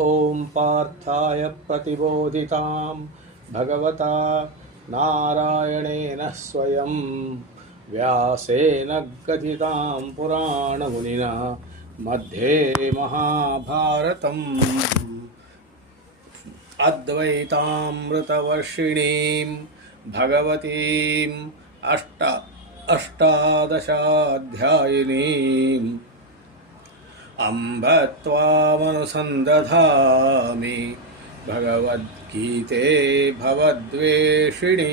ॐ पार्थाय प्रतिबोधितां भगवता नारायणेन स्वयं व्यासेन कथितां पुराणमुनिना मध्ये महाभारतम् अद्वैतामृतवर्षिणीं भगवतीम् अष्टादशाध्यायिनीम् अम्ब त्वामनुसन्दधामि भगवद्गीते भवद्वेषिणीम्।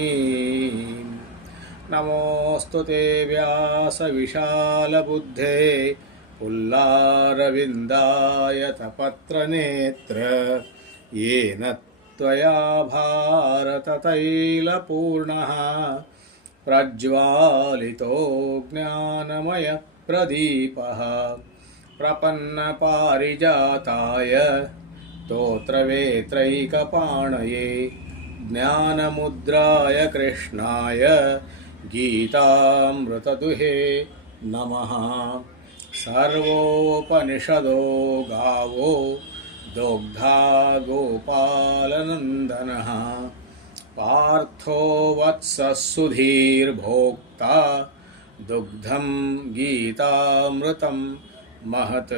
नमोऽस्तु ते व्यासविशालबुद्धे पुल्लारविन्दायतपत्रनेत्र येन त्वया भारततैलपूर्णः प्रज्वालितो ज्ञानमयप्रदीपः प्रपन्नपारिजाताय स्तोत्रवेत्रैकपाणये ज्ञानमुद्राय कृष्णाय गीतामृतदुहे नमः। सर्वोपनिषदो गावो दुग्धा गोपालनन्दनः पार्थो वत्सः सुधीर्भोक्ता दुग्धं गीतामृतं महत्।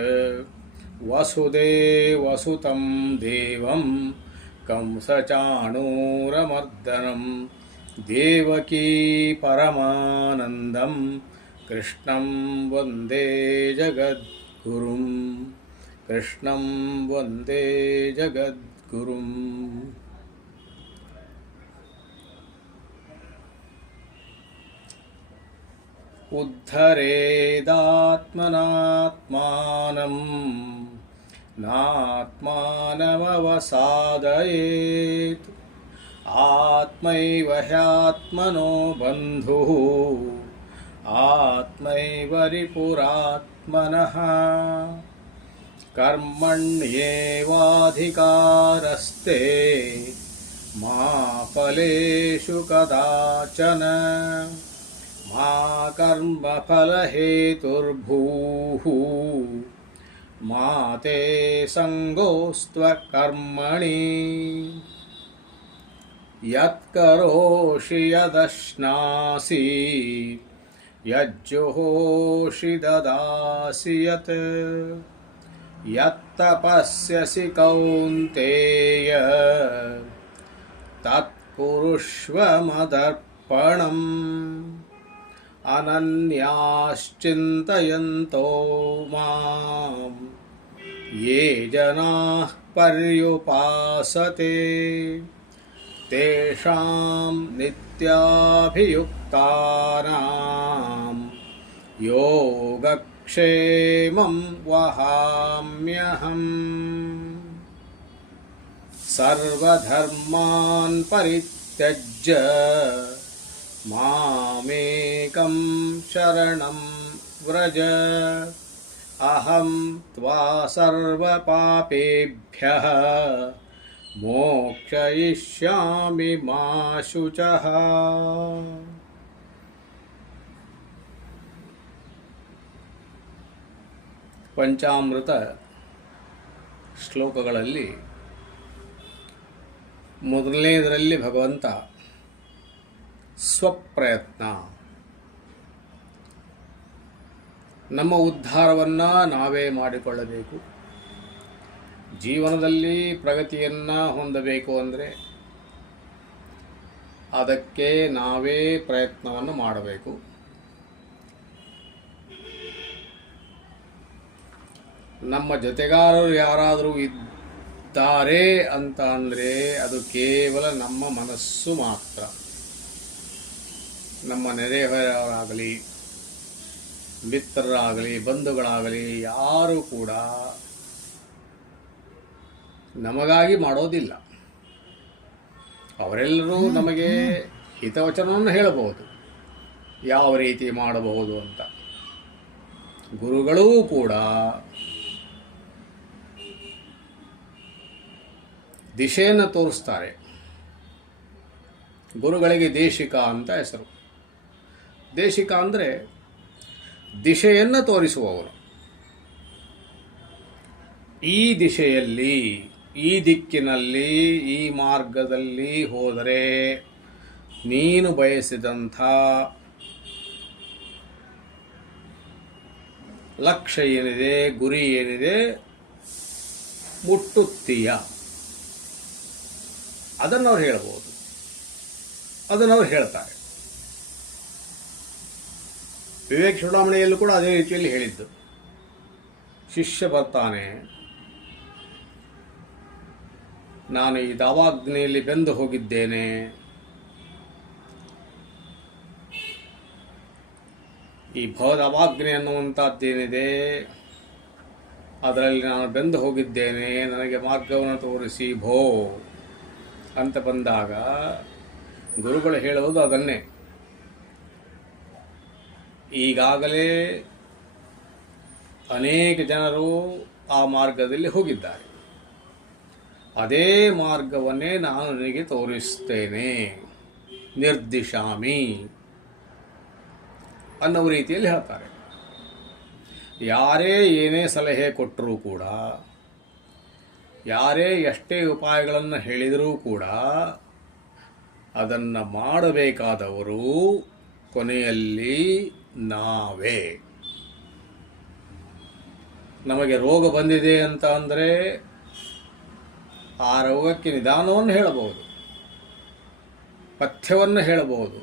वसुदेवसुतं देवं कंसचाणूरमर्दनं देवकी परमानन्दं कृष्णं वन्दे जगद्गुरुं कृष्णं वन्दे जगद्गुरुम्। उद्धरेदात्मनात्मानं नात्मानमवसादयेत् आत्मैव ह्यात्मनो बन्धुः आत्मैव रिपुरात्मनः। कर्मण्येवाधिकारस्ते मा फलेषु कदाचन मा कर्मफलहेतुर्भूः मा ते सङ्गोऽस्त्वकर्मणि। यत्करोषि यदश्नासि यज्जुहोषि ददासि यत् यत्तपस्यसि कौन्तेय तत्कुरुष्व मदर्पणम्। अनन्याश्चिन्तयन्तो मां ये जनाः पर्युपासते तेषां नित्याभियुक्तानां योगक्षेमं वहाम्यहम्। सर्वधर्मान् परित्यज्य मामेकं शरणं व्रज अहं त्वा सर्वपापेभ्यः मोक्षयिष्यामि मा शुचः। ಪಂಚಾಮೃತ ಶ್ಲೋಕಗಳಲ್ಲಿ ಮೊದಲನೇದರಲ್ಲಿ ಭಗವಂತ ಸ್ವಪ್ರಯತ್ನ, ನಮ್ಮ ಉದ್ಧಾರವನ್ನು ನಾವೇ ಮಾಡಿಕೊಳ್ಳಬೇಕು. ಜೀವನದಲ್ಲಿ ಪ್ರಗತಿಯನ್ನು ಹೊಂದಬೇಕು ಅಂದರೆ ಅದಕ್ಕೆ ನಾವೇ ಪ್ರಯತ್ನವನ್ನು ಮಾಡಬೇಕು. ನಮ್ಮ ಜೊತೆಗಾರರು ಯಾರಾದರೂ ಇದ್ದಾರೆ ಅಂತ ಅಂದರೆ ಅದು ಕೇವಲ ನಮ್ಮ ಮನಸ್ಸು ಮಾತ್ರ. ನಮ್ಮ ನೆರೆಹೊರೆಯವರಾಗಲಿ, ಮಿತ್ರರಾಗಲಿ, ಬಂಧುಗಳಾಗಲಿ ಯಾರೂ ಕೂಡ ನಮಗಾಗಿ ಮಾಡೋದಿಲ್ಲ. ಅವರೆಲ್ಲರೂ ನಮಗೆ ಹಿತವಚನವನ್ನು ಹೇಳಬಹುದು, ಯಾವ ರೀತಿ ಮಾಡಬಹುದು ಅಂತ. ಗುರುಗಳೂ ಕೂಡ ದಿಶೆಯನ್ನು ತೋರಿಸ್ತಾರೆ. ಗುರುಗಳಿಗೆ ದೇಶಿಕ ಅಂತ ಹೆಸರು. ದೇಶಿಕ ಅಂದರೆ ದಿಶೆಯನ್ನು ತೋರಿಸುವವರು. ಈ ದಿಶೆಯಲ್ಲಿ ಈ ದಿಕ್ಕಿನಲ್ಲಿ ಈ ಮಾರ್ಗದಲ್ಲಿ ಹೋದರೆ ನೀನು ಬಯಸಿದಂಥ ಲಕ್ಷ್ಯ ಏನಿದೆ, ಗುರಿ ಏನಿದೆ, ಮುಟ್ಟುತ್ತೀಯ. ಅದನ್ನು ಅವ್ರು ಹೇಳ್ಬೋದು, ಅದನ್ನು ಅವ್ರು ಹೇಳ್ತಾರೆ. ವಿವೇಕ ಚೂಡಾಮಣಿಯಲ್ಲೂ ಕೂಡ ಅದೇ ರೀತಿಯಲ್ಲಿ ಹೇಳಿದ್ದು. ಶಿಷ್ಯ ಬರ್ತಾನೆ, ನಾನು ಈ ದಾವಾಗ್ನಿಯಲ್ಲಿ ಬೆಂದು ಹೋಗಿದ್ದೇನೆ, ಈ ಭವದಾವಾಗ್ನಿ ಅನ್ನುವಂಥದ್ದೇನಿದೆ ಅದರಲ್ಲಿ ನಾನು ಬೆಂದು ಹೋಗಿದ್ದೇನೆ, ನನಗೆ ಮಾರ್ಗವನ್ನು ತೋರಿಸಿ ಭೋ ಅಂತ ಬಂದಾಗ ಗುರುಗಳು ಹೇಳುವುದು ಅದನ್ನೇ. ಈಗಾಗಲೇ ಅನೇಕ ಜನರು ಆ ಮಾರ್ಗದಲ್ಲಿ ಹೋಗಿದ್ದಾರೆ, ಅದೇ ಮಾರ್ಗವನ್ನೇ ನಾನು ನಿನಗೆ ತೋರಿಸ್ತೇನೆ, ನಿರ್ದಿಶಾಮಿ ಅನ್ನೋ ರೀತಿಯಲ್ಲಿ ಹೇಳ್ತಾರೆ. ಯಾರೇ ಏನೇ ಸಲಹೆ ಕೊಟ್ಟರೂ ಕೂಡ, ಯಾರೇ ಎಷ್ಟೇ ಉಪಾಯಗಳನ್ನು ಹೇಳಿದರೂ ಕೂಡ ಅದನ್ನು ಮಾಡಬೇಕಾದವರು ಕೊನೆಯಲ್ಲಿ ನಾವೇ. ನಮಗೆ ರೋಗ ಬಂದಿದೆ ಅಂತ ಅಂದರೆ ಆ ರೋಗಕ್ಕೆ ನಿದಾನವನ್ನು ಹೇಳಬಹುದು, ಪಥ್ಯವನ್ನು ಹೇಳಬಹುದು,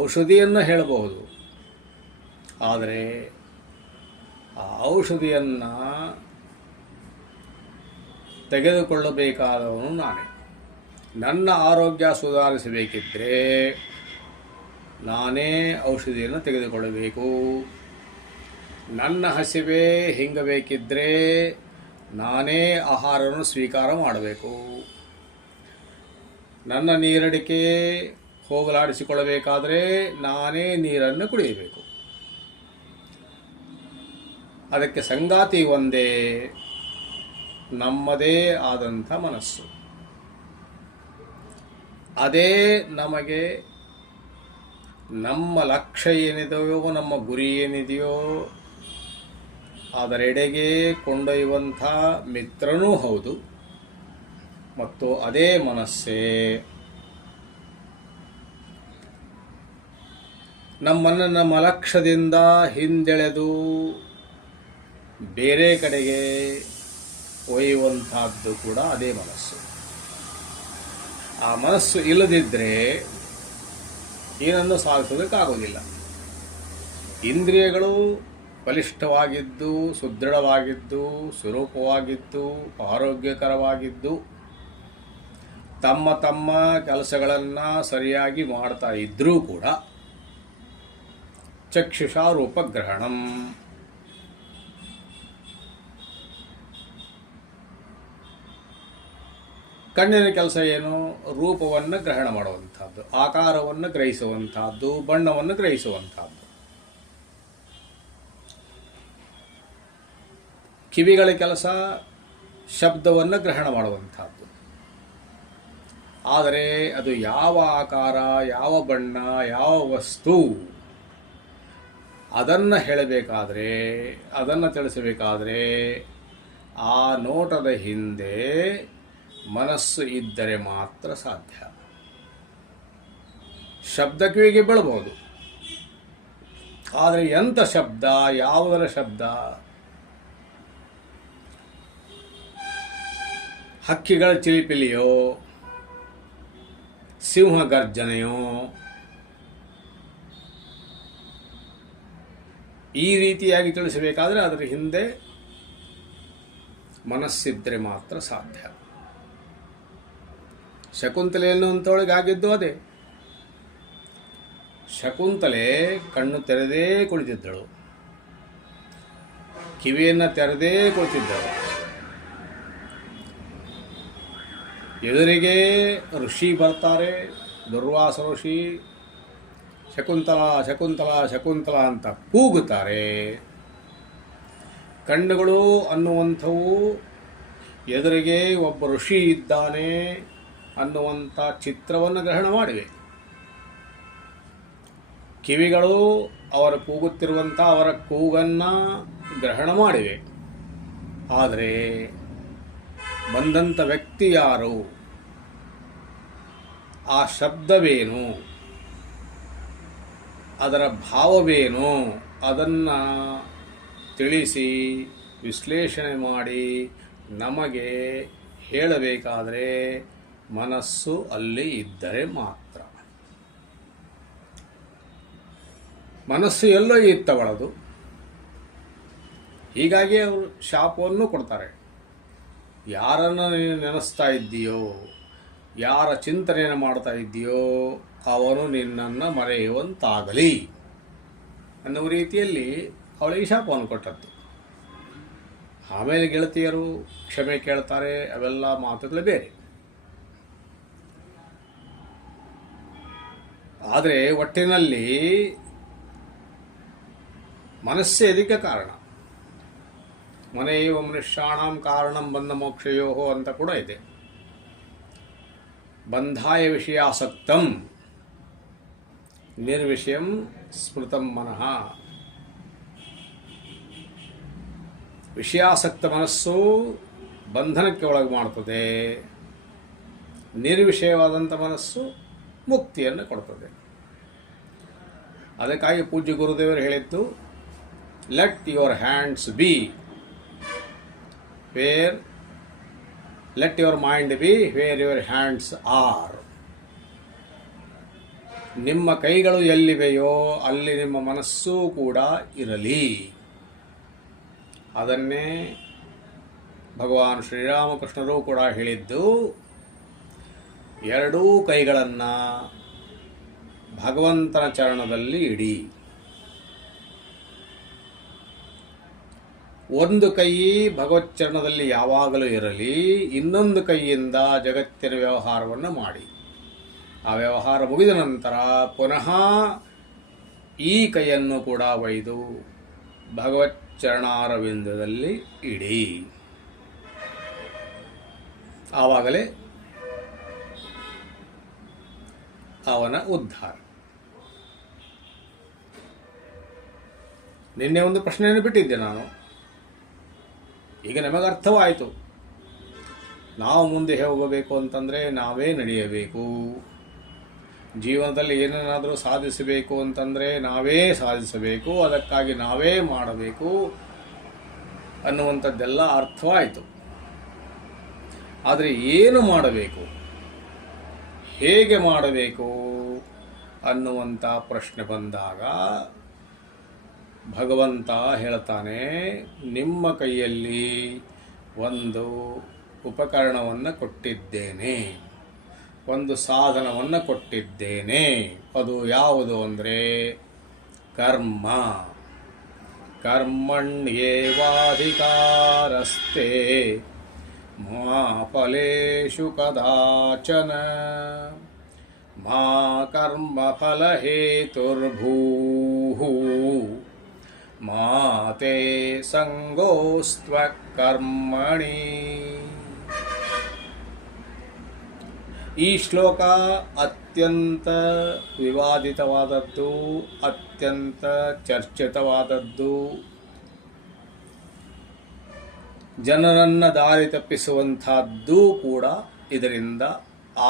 ಔಷಧಿಯನ್ನು ಹೇಳಬಹುದು. ಆದರೆ ಆ ಔಷಧಿಯನ್ನು ತೆಗೆದುಕೊಳ್ಳಬೇಕಾದವನು ನಾನೇ. ನನ್ನ ಆರೋಗ್ಯ ಸುಧಾರಿಸಬೇಕಿದ್ದರೆ ನಾನೇ ಔಷಧಿಯನ್ನು ತೆಗೆದುಕೊಳ್ಳಬೇಕು. ನನ್ನ ಹಸಿವೆ ಹಿಂಗಬೇಕಿದ್ದರೆ ನಾನೇ ಆಹಾರವನ್ನು ಸ್ವೀಕಾರ ಮಾಡಬೇಕು. ನನ್ನ ನೀರಡಿಕೆ ಹೋಗಲಾಡಿಸಿಕೊಳ್ಳಬೇಕಾದರೆ ನಾನೇ ನೀರನ್ನು ಕುಡಿಯಬೇಕು. ಅದಕ್ಕೆ ಸಂಗಾತಿ ಒಂದೇ, ನಮ್ಮದೇ ಆದಂಥ ಮನಸ್ಸು. ಅದೇ ನಮಗೆ ನಮ್ಮ ಲಕ್ಷ್ಯ ಏನಿದೆಯೋ, ನಮ್ಮ ಗುರಿ ಏನಿದೆಯೋ ಅದರೆಡೆಗೆ ಕೊಂಡೊಯ್ಯುವಂಥ ಮಿತ್ರನೂ ಹೌದು. ಮತ್ತು ಅದೇ ಮನಸ್ಸೇ ನಮ್ಮನ್ನು ನಮ್ಮ ಲಕ್ಷ್ಯದಿಂದ ಹಿಂದೆಳೆದು ಬೇರೆ ಕಡೆಗೆ ಒಯ್ಯುವಂಥದ್ದು ಕೂಡ ಅದೇ ಮನಸ್ಸು. ಆ ಮನಸ್ಸು ಇಲ್ಲದಿದ್ದರೆ ಏನನ್ನು ಸಾಧಿಸೋದಕ್ಕಾಗೋದಿಲ್ಲ. ಇಂದ್ರಿಯಗಳು ಬಲಿಷ್ಠವಾಗಿದ್ದು, ಸುದೃಢವಾಗಿದ್ದು, ಸ್ವರೂಪವಾಗಿದ್ದು, ಆರೋಗ್ಯಕರವಾಗಿದ್ದು, ತಮ್ಮ ತಮ್ಮ ಕೆಲಸಗಳನ್ನು ಸರಿಯಾಗಿ ಮಾಡ್ತಾ ಇದ್ದರೂ ಕೂಡ ಚಕ್ಷುಷಾ ರೂಪಗ್ರಹಣಂ, ಕಣ್ಣಿನ ಕೆಲಸ ಏನು? ರೂಪವನ್ನು ಗ್ರಹಣ ಮಾಡುವಂಥದ್ದು, ಆಕಾರವನ್ನು ಗ್ರಹಿಸುವಂಥದ್ದು, ಬಣ್ಣವನ್ನು ಗ್ರಹಿಸುವಂಥದ್ದು. ಕಿವಿಗಳ ಕೆಲಸ ಶಬ್ದವನ್ನು ಗ್ರಹಣ ಮಾಡುವಂಥದ್ದು. ಆದರೆ ಅದು ಯಾವ ಆಕಾರ, ಯಾವ ಬಣ್ಣ, ಯಾವ ವಸ್ತು ಅದನ್ನು ಹೇಳಬೇಕಾದ್ರೆ, ಅದನ್ನು ತಿಳಿಸಬೇಕಾದ್ರೆ ಆ ನೋಟದ ಹಿಂದೆ ಮನಸ್ಸು ಇದ್ದರೆ ಮಾತ್ರ ಸಾಧ್ಯ. ಶಬ್ದ ಕಿವಿಗೆ ಬೀಳಬಹುದು, ಆದರೆ ಎಂಥ ಶಬ್ದ, ಯಾವುದರ ಶಬ್ದ? ಹಕ್ಕಿಗಳ ಚಿಲಿಪಿಲಿಯೋ, ಸಿಂಹ ಗರ್ಜನೆಯೋ, ಈ ರೀತಿಯಾಗಿ ತಿಳಿಸಬೇಕಾದ್ರೆ ಅದರ ಹಿಂದೆ ಮನಸ್ಸಿದ್ದರೆ ಮಾತ್ರ ಸಾಧ್ಯ. ಶಕುಂತಲೆ ಅನ್ನುವಂಥವಳಿಗೆ ಆಗಿದ್ದು ಅದೇ. ಶಕುಂತಲೆ ಕಣ್ಣು ತೆರೆದೇ ಕುಳಿತಿದ್ದಳು, ಕಿವಿಯನ್ನು ತೆರೆದೇ ಕುಳಿತಿದ್ದಳು. ಎದುರಿಗೆ ಋಷಿ ಬರ್ತಾರೆ, ದುರ್ವಾಸ ಋಷಿ. ಶಕುಂತಲ ಶಕುಂತಲ ಶಕುಂತಲ ಅಂತ ಕೂಗುತ್ತಾರೆ. ಕಣ್ಣುಗಳು ಅನ್ನುವಂಥವು ಎದುರಿಗೆ ಒಬ್ಬ ಋಷಿ ಇದ್ದಾನೆ ಅನ್ನುವಂಥ ಚಿತ್ರವನ್ನು ಗ್ರಹಣ ಮಾಡಿವೆ. ಕಿವಿಗಳು ಅವರ ಕೂಗುತ್ತಿರುವಂಥ ಅವರ ಕೂಗನ್ನು ಗ್ರಹಣ ಮಾಡಿವೆ. ಆದರೆ ಬಂದಂಥ ವ್ಯಕ್ತಿ ಯಾರು, ಆ ಶಬ್ದವೇನು, ಅದರ ಭಾವವೇನು, ಅದನ್ನು ತಿಳಿಸಿ ವಿಶ್ಲೇಷಣೆ ಮಾಡಿ ನಮಗೆ ಹೇಳಬೇಕಾದರೆ ಮನಸ್ಸು ಅಲ್ಲಿ ಇದ್ದರೆ ಮಾತ್ರ. ಮನಸ್ಸು ಎಲ್ಲೋ ಇತ್ತವಳದು. ಹೀಗಾಗಿ ಅವರು ಶಾಪವನ್ನು ಕೊಡ್ತಾರೆ. ಯಾರನ್ನು ನೀನು ನೆನೆಸ್ತಾ ಇದ್ದೀಯೋ, ಯಾರ ಚಿಂತನೆಯನ್ನು ಮಾಡ್ತಾ ಇದ್ದೀಯೋ ಅವನು ನಿನ್ನನ್ನು ಮರೆಯುವಂತಾಗಲಿ ಅನ್ನುವ ರೀತಿಯಲ್ಲಿ ಅವಳಿಗೆ ಶಾಪವನ್ನು ಕೊಟ್ಟದ್ದು. ಆಮೇಲೆ ಗೆಳತಿಯರು ಕ್ಷಮೆ ಕೇಳ್ತಾರೆ, ಅವೆಲ್ಲ ಮಾತುಗಳು ಬೇರೆ. ಆದರೆ ಒಟ್ಟಿನಲ್ಲಿ ಮನಸ್ಸೇ ಇದಕ್ಕೆ ಕಾರಣ. ಮನೆಯವ ಮನುಷ್ಯಾಣಂ ಕಾರಣಂ ಬಂಧ ಮೋಕ್ಷಯೋಹೋ ಅಂತ ಕೂಡ ಇದೆ. ಬಂಧಾಯ ವಿಷಯಾಸಕ್ತಂ ನಿರ್ವಿಷಯಂ ಸ್ಮೃತಂ ಮನಃ. ವಿಷಯಾಸಕ್ತ ಮನಸ್ಸು ಬಂಧನಕ್ಕೆ ಒಳಗೆ ಮಾಡ್ತದೆ, ನಿರ್ವಿಷಯವಾದಂಥ ಮನಸ್ಸು ಮುಕ್ತಿಯನ್ನು ಕೊಡ್ತದೆ. ಅದಕ್ಕಾಗಿ ಪೂಜ್ಯ ಗುರುದೇವರು ಹೇಳಿದ್ದು, let your hands be where, let your mind be where your hands are. ನಿಮ್ಮ ಕೈಗಳು ಎಲ್ಲಿವೆಯೋ ಅಲ್ಲಿ ನಿಮ್ಮ ಮನಸ್ಸೂ ಕೂಡ ಇರಲಿ. ಅದನ್ನೇ ಭಗವಾನ್ ಶ್ರೀರಾಮಕೃಷ್ಣರು ಕೂಡ ಹೇಳಿದ್ದು, ಎರಡೂ ಕೈಗಳನ್ನು ಭಗವಂತನ ಚರಣದಲ್ಲಿ ಇಡಿ. ಒಂದು ಕೈ ಭಗವಚ್ಚರಣದಲ್ಲಿ ಯಾವಾಗಲೂ ಇರಲಿ, ಇನ್ನೊಂದು ಕೈಯಿಂದ ಜಗತ್ತಿನ ವ್ಯವಹಾರವನ್ನು ಮಾಡಿ. ಆ ವ್ಯವಹಾರ ಮುಗಿದ ನಂತರ ಪುನಃ ಈ ಕೈಯನ್ನು ಕೂಡ ಒಯ್ದು ಭಗವಚ್ಚರಣಾರವಿಂದದಲ್ಲಿ ಇಡಿ. ಆವಾಗಲೇ ಅವನ ಉದ್ಧಾರ. ನಿನ್ನೆ ಒಂದು ಪ್ರಶ್ನೆಯನ್ನು ಬಿಟ್ಟಿದ್ದೆ ನಾನು. ಈಗ ನಮಗೆ ಅರ್ಥವಾಯಿತು. ನಾವು ಮುಂದೆ ಹೋಗಬೇಕು ಅಂತಂದರೆ ನಾವೇ ನಡೆಯಬೇಕು. ಜೀವನದಲ್ಲಿ ಏನನ್ನಾದರೂ ಸಾಧಿಸಬೇಕು ಅಂತಂದರೆ ನಾವೇ ಸಾಧಿಸಬೇಕು, ಅದಕ್ಕಾಗಿ ನಾವೇ ಮಾಡಬೇಕು ಅನ್ನುವಂಥದ್ದೆಲ್ಲ ಅರ್ಥವಾಯಿತು. ಆದರೆ ಏನು ಮಾಡಬೇಕು, ಹೇಗೆ ಮಾಡಬೇಕು ಅನ್ನುವಂಥ ಪ್ರಶ್ನೆ ಬಂದಾಗ ಭಗವಂತ ಹೇಳ್ತಾನೆ, ನಿಮ್ಮ ಕೈಯಲ್ಲಿ ಒಂದು ಉಪಕರಣವನ್ನು ಕೊಟ್ಟಿದ್ದೇನೆ, ಒಂದು ಸಾಧನವನ್ನು ಕೊಟ್ಟಿದ್ದೇನೆ. ಅದು ಯಾವುದು ಅಂದರೆ ಕರ್ಮ. ಕರ್ಮಣ್ಯೇವಾಧಿಕಾರಸ್ತೆ ಮಾ ಫಲೇಷು ಕದಾಚನ ಮಾ ಕರ್ಮಫಲ ಹೇತುರ್ಭೂಃ ಮಾ ತೇ ಸಂಗೋಸ್ತ್ವಕರ್ಮಣಿ. ಈ ಶ್ಲೋಕ ಅತ್ಯಂತ ವಿವಾದಿತವಾದದ್ದು, ಅತ್ಯಂತ ಚರ್ಚಿತವಾದದ್ದು, ಜನರನ್ನು ದಾರಿ ತಪ್ಪಿಸುವಂಥದ್ದು ಕೂಡ ಇದರಿಂದ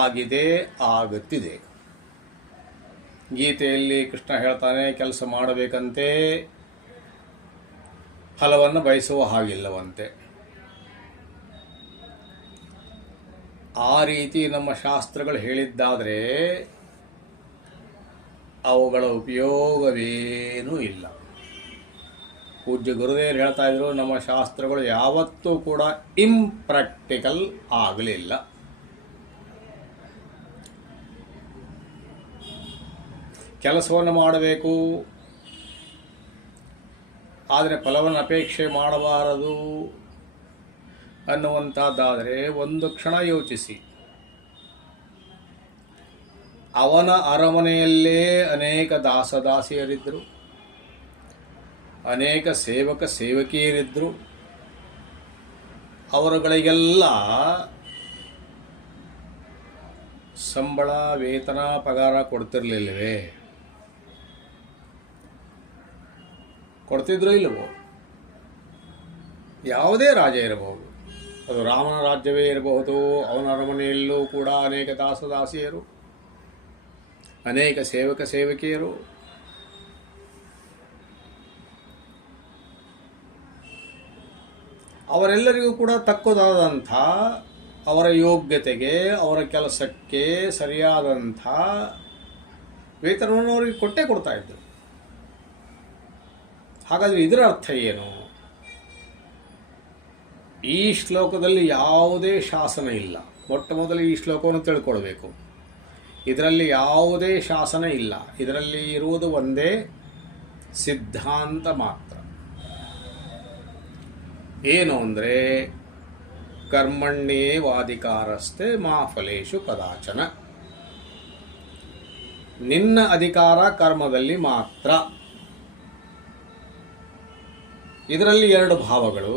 ಆಗಿದೆ, ಆಗುತ್ತಿದೆ. ಗೀತೆಯಲ್ಲಿ ಕೃಷ್ಣ ಹೇಳ್ತಾನೆ, ಕೆಲಸ ಮಾಡಬೇಕಂತೆ, ಫಲವನ್ನು ಬಯಸುವ ಹಾಗಿಲ್ಲವಂತೆ. ಆ ರೀತಿ ನಮ್ಮ ಶಾಸ್ತ್ರಗಳು ಹೇಳಿದ್ದಾದರೆ ಅವುಗಳ ಉಪಯೋಗವೇನೂ ಇಲ್ಲ. ಪೂಜ್ಯ ಗುರುದೇವರು ಹೇಳ್ತಾ ಇದ್ರು, ನಮ್ಮ ಶಾಸ್ತ್ರಗಳು ಯಾವತ್ತೂ ಕೂಡ ಇಂಪ್ರಾಕ್ಟಿಕಲ್ ಆಗಲಿಲ್ಲ. ಕೆಲಸವನ್ನು ಮಾಡಬೇಕು, ಆದರೆ ಫಲವನ್ನು ಅಪೇಕ್ಷೆ ಮಾಡಬಾರದು ಅನ್ನುವಂಥದ್ದಾದರೆ ಒಂದು ಕ್ಷಣ ಯೋಚಿಸಿ. ಅವನ ಅರಮನೆಯಲ್ಲೇ ಅನೇಕ ದಾಸದಾಸಿಯರಿದ್ದರು, ಅನೇಕ ಸೇವಕ ಸೇವಕಿಯರಿದ್ದರು. ಅವರುಗಳಿಗೆಲ್ಲ ಸಂಬಳ, ವೇತನ, ಪಗಾರ ಕೊಡ್ತಿರ್ಲಿಲ್ಲವೇ? ಕೊಡ್ತಿದ್ರೋ ಇಲ್ಲವೋ? ಯಾವುದೇ ರಾಜ ಇರಬಹುದು, ಅದು ರಾಮನ ರಾಜ್ಯವೇ ಇರಬಹುದು, ಅವನ ಅರಮನೆಯಲ್ಲೂ ಕೂಡ ಅನೇಕ ದಾಸದಾಸಿಯರು, ಅನೇಕ ಸೇವಕ ಸೇವಕಿಯರು, ಅವರೆಲ್ಲರಿಗೂ ಕೂಡ ತಕ್ಕದಾದಂಥ ಅವರ ಯೋಗ್ಯತೆಗೆ, ಅವರ ಕೆಲಸಕ್ಕೆ ಸರಿಯಾದಂಥ ವೇತನವನ್ನು ಅವರಿಗೆ ಕೊಟ್ಟೇ ಕೊಡ್ತಾ ಇದ್ದರು. ಹಾಗಾದರೆ ಇದರ ಅರ್ಥ ಏನು? ಈ ಶ್ಲೋಕದಲ್ಲಿ ಯಾವುದೇ ಶಾಸನ ಇಲ್ಲ. ಮೊಟ್ಟ ಮೊದಲು ಈ ಶ್ಲೋಕವನ್ನು ತಿಳ್ಕೊಳ್ಬೇಕು. ಇದರಲ್ಲಿ ಯಾವುದೇ ಶಾಸನ ಇಲ್ಲ. ಇದರಲ್ಲಿ ಇರುವುದು ಒಂದೇ ಸಿದ್ಧಾಂತ ಮಾತ್ರ. ಏನು ಅಂದರೆ ಕರ್ಮಣ್ಯೇವಾಧಿಕಾರಸ್ಥೆ ಮಾ ಫಲೇಶು ಕದಾಚನ. ನಿನ್ನ ಅಧಿಕಾರ ಕರ್ಮದಲ್ಲಿ ಮಾತ್ರ. ಇದರಲ್ಲಿ ಎರಡು ಭಾವಗಳು.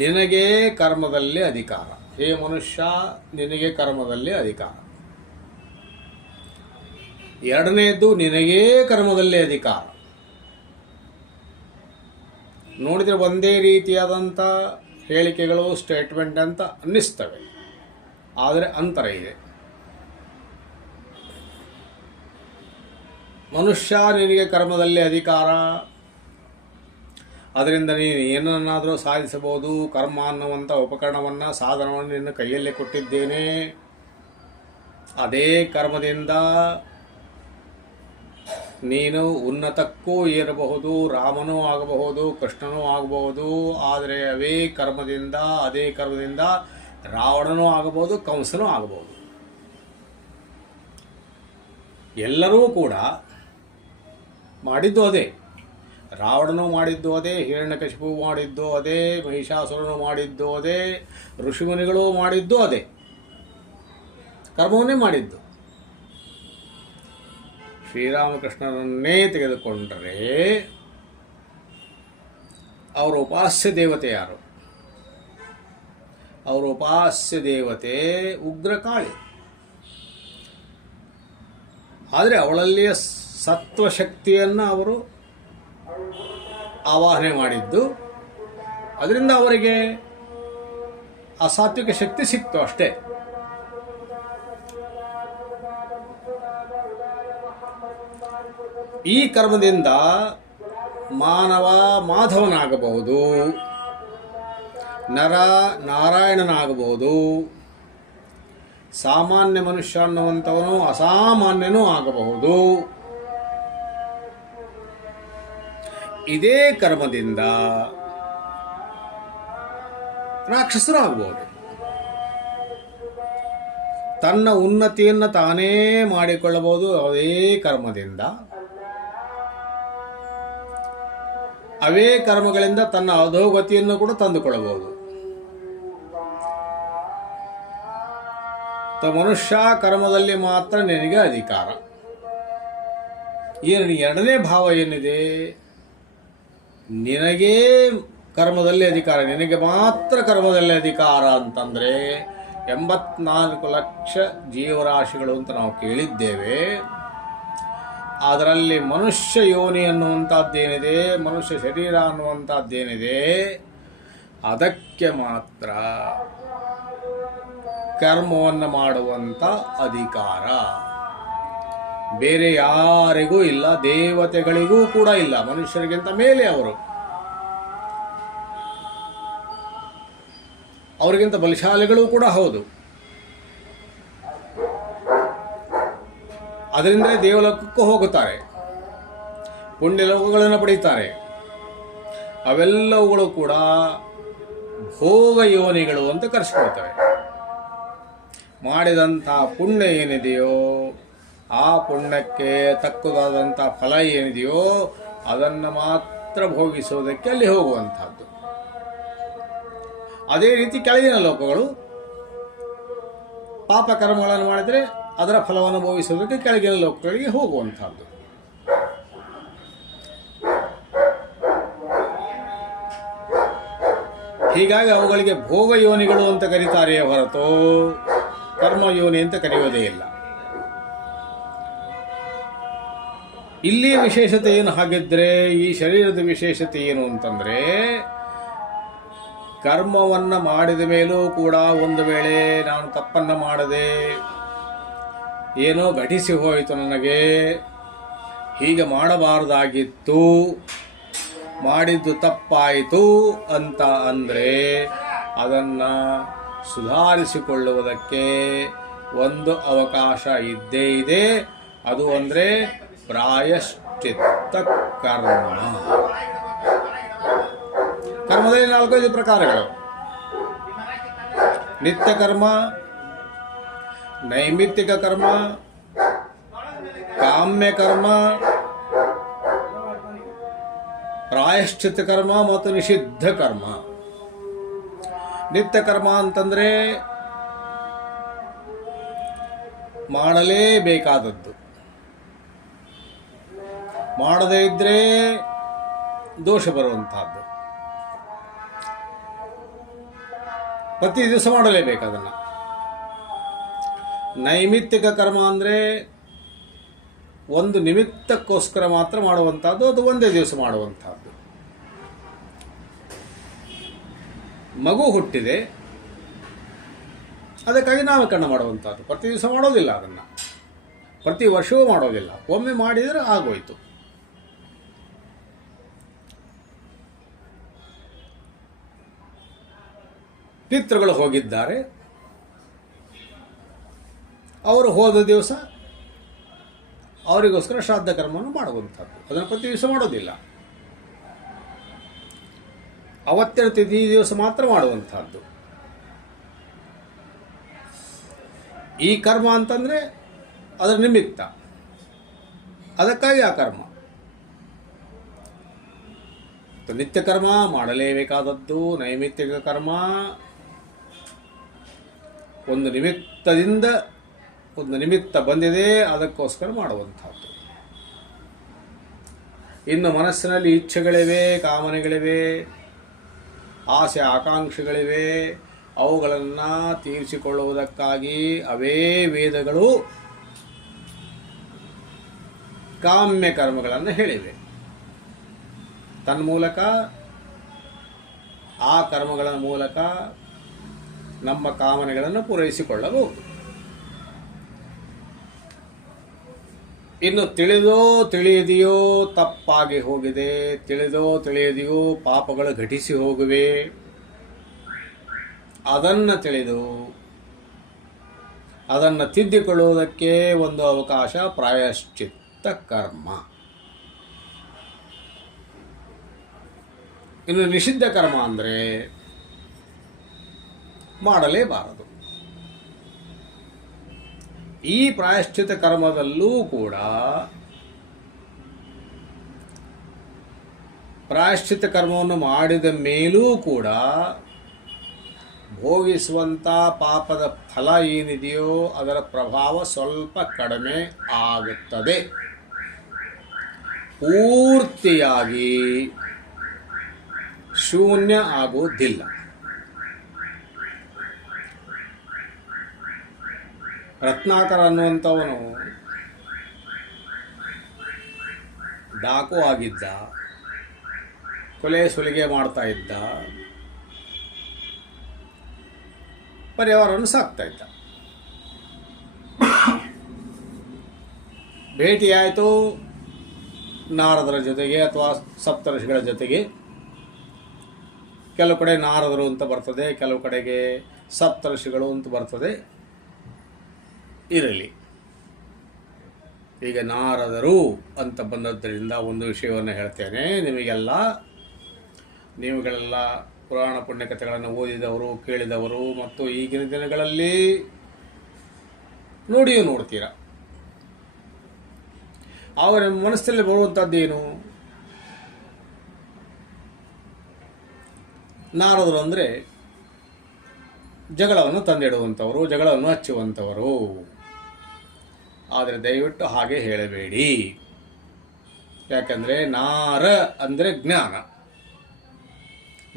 ನಿನಗೆ ಕರ್ಮದಲ್ಲಿ ಅಧಿಕಾರ. ಹೇ ಮನುಷ್ಯ, ನಿನಗೆ ಕರ್ಮದಲ್ಲಿ ಅಧಿಕಾರ. ಎರಡನೆಯದ್ದು, ನಿನಗೇ ಕರ್ಮದಲ್ಲಿ ಅಧಿಕಾರ. ನೋಡಿದರೆ ಒಂದೇ ರೀತಿಯಾದಂಥ ಹೇಳಿಕೆಗಳು, ಸ್ಟೇಟ್ಮೆಂಟ್ ಅಂತ ಅನ್ನಿಸ್ತವೆ, ಆದರೆ ಅಂತರ ಇದೆ. ಮನುಷ್ಯ, ನಿನಗೆ ಕರ್ಮದಲ್ಲಿ ಅಧಿಕಾರ, ಅದರಿಂದ ನೀನು ಏನನ್ನಾದರೂ ಸಾಧಿಸಬಹುದು. ಕರ್ಮ ಅನ್ನುವಂಥ ಉಪಕರಣವನ್ನು, ಸಾಧನವನ್ನು ನಿನ್ನ ಕೈಯಲ್ಲೇ ಕೊಟ್ಟಿದ್ದೇನೆ. ಅದೇ ಕರ್ಮದಿಂದ ನೀನು ಉನ್ನತಕ್ಕೂ ಏರಬಹುದು, ರಾಮನೂ ಆಗಬಹುದು, ಕೃಷ್ಣನೂ ಆಗಬಹುದು. ಆದರೆ ಅದೇ ಕರ್ಮದಿಂದ ರಾವಣನೂ ಆಗಬಹುದು, ಕಂಸನೂ ಆಗಬಹುದು. ಎಲ್ಲರೂ ಕೂಡ ಮಾಡಿದ್ದು ಅದೇ. ರಾವಣನು ಮಾಡಿದ್ದು ಅದೇ, ಹಿರಣ್ಯಕಶಿಪು ಮಾಡಿದ್ದು ಅದೇ, ಮಹಿಷಾಸುರನು ಮಾಡಿದ್ದು ಅದೇ, ಋಷಿಮುನಿಗಳು ಮಾಡಿದ್ದು ಅದೇ, ಕರ್ಮವನ್ನೇ ಮಾಡಿದ್ದು. ಶ್ರೀರಾಮಕೃಷ್ಣನನ್ನೇ ತೆಗೆದುಕೊಂಡರೆ ಅವರ ಉಪಾಸ್ಯ ದೇವತೆ ಯಾರು? ಅವರ ಉಪಾಸ್ಯ ದೇವತೆ ಉಗ್ರಕಾಳಿ. ಆದರೆ ಅವಳಲ್ಲಿಯ ಸತ್ವಶಕ್ತಿಯನ್ನು ಅವರು ಆವಾಹನೆ ಮಾಡಿದ್ದು, ಅದರಿಂದ ಅವರಿಗೆ ಆ ಸಾತ್ವಿಕ ಶಕ್ತಿ ಸಿಕ್ತು ಅಷ್ಟೇ. ಈ ಕರ್ಮದಿಂದ ಮಾನವ ಮಾಧವನಾಗಬಹುದು, ನರ ನಾರಾಯಣನಾಗಬಹುದು, ಸಾಮಾನ್ಯ ಮನುಷ್ಯ ಅನ್ನುವಂಥವನು ಅಸಾಮಾನ್ಯನೂ ಆಗಬಹುದು. ಇದೇ ಕರ್ಮದಿಂದ ರಾಕ್ಷಸರು ಆಗಬಹುದು. ತನ್ನ ಉನ್ನತಿಯನ್ನು ತಾನೇ ಮಾಡಿಕೊಳ್ಳಬಹುದು ಅದೇ ಕರ್ಮದಿಂದ. ಅವೇ ಕರ್ಮಗಳಿಂದ ತನ್ನ ಅಧೋಗತಿಯನ್ನು ಕೂಡ ತಂದುಕೊಳ್ಳಬಹುದು. ಮನುಷ್ಯ ಕರ್ಮದಲ್ಲಿ ಮಾತ್ರ ನಿನಗೆ ಅಧಿಕಾರ. ಎರಡನೇ ಭಾವ ಏನಿದೆ? ನಿನಗೇ ಕರ್ಮದಲ್ಲಿ ಅಧಿಕಾರ, ನಿನಗೆ ಮಾತ್ರ ಕರ್ಮದಲ್ಲಿ ಅಧಿಕಾರ ಅಂತಂದರೆ 84 ಲಕ್ಷ ಜೀವರಾಶಿಗಳು ಅಂತ ನಾವು ಕೇಳಿದ್ದೇವೆ. ಅದರಲ್ಲಿ ಮನುಷ್ಯ ಯೋನಿ ಅನ್ನುವಂಥದ್ದೇನಿದೆ, ಮನುಷ್ಯ ಶರೀರ ಅನ್ನುವಂಥದ್ದೇನಿದೆ, ಅದಕ್ಕೆ ಮಾತ್ರ ಕರ್ಮವನ್ನು ಮಾಡುವಂಥ ಅಧಿಕಾರ. ಬೇರೆ ಯಾರಿಗೂ ಇಲ್ಲ, ದೇವತೆಗಳಿಗೂ ಕೂಡ ಇಲ್ಲ. ಮನುಷ್ಯರಿಗಿಂತ ಮೇಲೆ ಅವರಿಗಿಂತ ಬಲಶಾಲಿಗಳು ಕೂಡ ಹೌದು. ಅದರಿಂದ ದೇವಲೋಕಕ್ಕೂ ಹೋಗುತ್ತಾರೆ, ಪುಣ್ಯಲೋಕಗಳನ್ನು ಪಡೀತಾರೆ. ಅವೆಲ್ಲವುಗಳು ಕೂಡ ಭೋಗ ಯೋನಿಗಳು ಅಂತ ಕರೆಸಿಕೊಳ್ತವೆ. ಮಾಡಿದಂಥ ಪುಣ್ಯ ಏನಿದೆಯೋ ಆ ಪುಣ್ಯಕ್ಕೆ ತಕ್ಕದಾದಂಥ ಫಲ ಏನಿದೆಯೋ ಅದನ್ನು ಮಾತ್ರ ಭೋಗಿಸುವುದಕ್ಕೆ ಅಲ್ಲಿ ಹೋಗುವಂಥದ್ದು. ಅದೇ ರೀತಿ ಕೆಳಗಿನ ಲೋಕಗಳು ಪಾಪ ಕರ್ಮಗಳನ್ನು ಮಾಡಿದರೆ ಅದರ ಫಲವನ್ನು ಭೋಗಿಸುವುದಕ್ಕೆ ಕೆಳಗಿನ ಲೋಕಗಳಿಗೆ ಹೋಗುವಂಥದ್ದು. ಹೀಗಾಗಿ ಅವುಗಳಿಗೆ ಭೋಗ ಯೋನಿಗಳು ಅಂತ ಕರೀತಾರೆಯೇ ಹೊರತು ಕರ್ಮ ಯೋನಿ ಅಂತ ಕರೆಯೋದೇ ಇಲ್ಲ. ಇಲ್ಲಿ ವಿಶೇಷತೆ ಏನು ಹಾಗಿದ್ರೆ, ಈ ಶರೀರದ ವಿಶೇಷತೆ ಏನು ಅಂತಂದರೆ, ಕರ್ಮವನ್ನು ಮಾಡಿದ ಮೇಲೂ ಕೂಡ ಒಂದು ವೇಳೆ ನಾನು ತಪ್ಪನ್ನು ಮಾಡದೆ ಏನೋ ಘಟಿಸಿ ಹೋಯಿತು, ನನಗೆ ಹೀಗೆ ಮಾಡಬಾರ್ದಾಗಿತ್ತು, ಮಾಡಿದ್ದು ತಪ್ಪಾಯಿತು ಅಂತ ಅಂದರೆ ಅದನ್ನು ಸುಧಾರಿಸಿಕೊಳ್ಳುವುದಕ್ಕೆ ಒಂದು ಅವಕಾಶ ಇದ್ದೇ ಇದೆ. ಅದು ಅಂದರೆ ಪ್ರಾಯಶ್ಚಿತ್ತ ಕರ್ಮ. ಕರ್ಮದಲ್ಲಿ 4-5 ಪ್ರಕಾರಗಳು: ನಿತ್ಯ ಕರ್ಮ, ನೈಮಿತ್ತಿಕ ಕರ್ಮ, ಕಾಮ್ಯ ಕರ್ಮ, ಪ್ರಾಯಶ್ಚಿತ್ತ ಕರ್ಮ ಮತ್ತು ನಿಷಿದ್ಧ ಕರ್ಮ. ನಿತ್ಯ ಕರ್ಮ ಅಂತಂದರೆ ಮಾಡಲೇಬೇಕಾದದ್ದು, ಮಾಡದೇ ಇದ್ದರೆ ದೋಷ ಬರುವಂತಹದ್ದು, ಪ್ರತಿ ದಿವಸ ಮಾಡಲೇಬೇಕು ಅದನ್ನು. ನೈಮಿತ್ತಿಕ ಕರ್ಮ ಅಂದರೆ ಒಂದು ನಿಮಿತ್ತಕ್ಕೋಸ್ಕರ ಮಾತ್ರ ಮಾಡುವಂಥದ್ದು, ಅದು ಒಂದೇ ದಿವಸ ಮಾಡುವಂಥದ್ದು. ಮಗು ಹುಟ್ಟಿದೆ, ಅದಕ್ಕಾಗಿ ನಾಮಕರಣ ಮಾಡುವಂಥದ್ದು. ಪ್ರತಿ ದಿವಸ ಮಾಡೋದಿಲ್ಲ, ಅದನ್ನು ಪ್ರತಿ ವರ್ಷವೂ ಮಾಡೋದಿಲ್ಲ, ಒಮ್ಮೆ ಮಾಡಿದರೆ ಆಗೋಯ್ತು. ಪಿತೃಗಳು ಹೋಗಿದ್ದಾರೆ, ಅವರು ಹೋದ ದಿವಸ ಅವರಿಗೋಸ್ಕರ ಶ್ರಾದ್ದ ಕರ್ಮವನ್ನು ಮಾಡುವಂಥದ್ದು, ಅದನ್ನು ಪ್ರತಿ ದಿವಸ ಮಾಡೋದಿಲ್ಲ. ಅವತ್ತಿನ ತಿಥಿ ದಿವಸ ಮಾತ್ರ ಮಾಡುವಂಥದ್ದು. ಈ ಕರ್ಮ ಅಂತಂದರೆ ಅದರ ನಿಮಿತ್ತ, ಅದಕ್ಕಾಗಿ ಆ ಕರ್ಮ. ನಿತ್ಯ ಕರ್ಮ ಮಾಡಲೇಬೇಕಾದದ್ದು, ನೈಮಿತ್ತಿಕ ಕರ್ಮ ಒಂದು ನಿಮಿತ್ತದಿಂದ ಒಂದು ನಿಮಿತ್ತ ಬಂದಿದೆ, ಅದಕ್ಕೋಸ್ಕರ ಮಾಡುವಂಥದ್ದು. ಇನ್ನು ಮನಸ್ಸಿನಲ್ಲಿ ಇಚ್ಛೆಗಳಿವೆ, ಕಾಮನೆಗಳಿವೆ, ಆಸೆ ಆಕಾಂಕ್ಷೆಗಳಿವೆ, ಅವುಗಳನ್ನು ತೀರಿಸಿಕೊಳ್ಳುವುದಕ್ಕಾಗಿ ಅವೇ ವೇದಗಳು ಕಾಮ್ಯ ಕರ್ಮಗಳನ್ನು ಹೇಳಿವೆ. ತನ್ಮೂಲಕ, ಆ ಕರ್ಮಗಳ ಮೂಲಕ ನಮ್ಮ ಕಾಮನೆಗಳನ್ನು ಪೂರೈಸಿಕೊಳ್ಳಬಹುದು. ಇನ್ನು ತಿಳಿದೋ ತಿಳಿಯದೆಯೋ ತಪ್ಪಾಗಿ ಹೋಗಿದೆ, ತಿಳಿದೋ ತಿಳಿಯದೆಯೋ ಪಾಪಗಳು ಘಟಿಸಿ ಹೋಗುವೆ, ಅದನ್ನು ತಿಳಿದು ಅದನ್ನು ತಿದ್ದಿಕೊಳ್ಳುವುದಕ್ಕೆ ಒಂದು ಅವಕಾಶ ಪ್ರಾಯಶ್ಚಿತ್ತ ಕರ್ಮ. ಇನ್ನು ನಿಷಿದ್ಧ ಕರ್ಮ ಅಂದರೆ ಮಾಡಲೇಬಾರದು. ಈ ಪ್ರಾಯಶ್ಚಿತ್ತ ಕರ್ಮದಲ್ಲೂ ಕೂಡ ಪ್ರಾಯಶ್ಚಿತ್ತ ಕರ್ಮವನ್ನು ಮಾಡಿದ ಮೇಲೂ ಕೂಡ ಭೋಗಿಸುವಂಥ ಪಾಪದ ಫಲ ಏನಿದೆಯೋ ಅದರ ಪ್ರಭಾವ ಸ್ವಲ್ಪ ಕಡಿಮೆ ಆಗುತ್ತದೆ. ಪೂರ್ತಿಯಾಗಿ ಶೂನ್ಯ ಆಗುವುದಿಲ್ಲ. ರತ್ನಾಕರ ಅನ್ನುವಂಥವನು ಡಾಕು ಆಗಿದ್ದ, ಕೊಲೆ ಸುಲಿಗೆ ಮಾಡ್ತಾ ಇದ್ದ, ಪರಿವಾರವನ್ನು ಸಾಕ್ತಾ ಇದ್ದ. ಭೇಟಿಯಾಯಿತು ನಾರದರ ಜೊತೆಗೆ ಅಥವಾ ಸಪ್ತರ್ಷಿಗಳ ಜೊತೆಗೆ. ಕೆಲವು ಕಡೆ ನಾರದರು ಅಂತ ಬರ್ತದೆ, ಕೆಲವು ಕಡೆಗೆ ಸಪ್ತರ್ಷಿಗಳು ಅಂತ ಬರ್ತದೆ. ಇರಲಿ, ಈಗ ನಾರದರು ಅಂತ ಬಂದದ್ದರಿಂದ ಒಂದು ವಿಷಯವನ್ನು ಹೇಳ್ತೇನೆ ನಿಮಗೆಲ್ಲ. ನೀವುಗಳೆಲ್ಲ ಪುರಾಣ ಪುಣ್ಯಕಥೆಗಳನ್ನು ಓದಿದವರು, ಕೇಳಿದವರು ಮತ್ತು ಈಗಿನ ದಿನಗಳಲ್ಲಿ ನೋಡಿಯೂ ನೋಡ್ತೀರ. ಅವರ ಮನಸ್ಸಲ್ಲಿ ಬರುವಂಥದ್ದೇನು? ನಾರದರು ಅಂದರೆ ಜಗಳವನ್ನು ತಂದಿಡುವಂಥವರು, ಜಗಳವನ್ನು ಹಚ್ಚುವಂಥವರು. ಆದರೆ ದಯವಿಟ್ಟು ಹಾಗೆ ಹೇಳಬೇಡಿ. ಯಾಕಂದರೆ ನಾರ ಅಂದರೆ ಜ್ಞಾನ,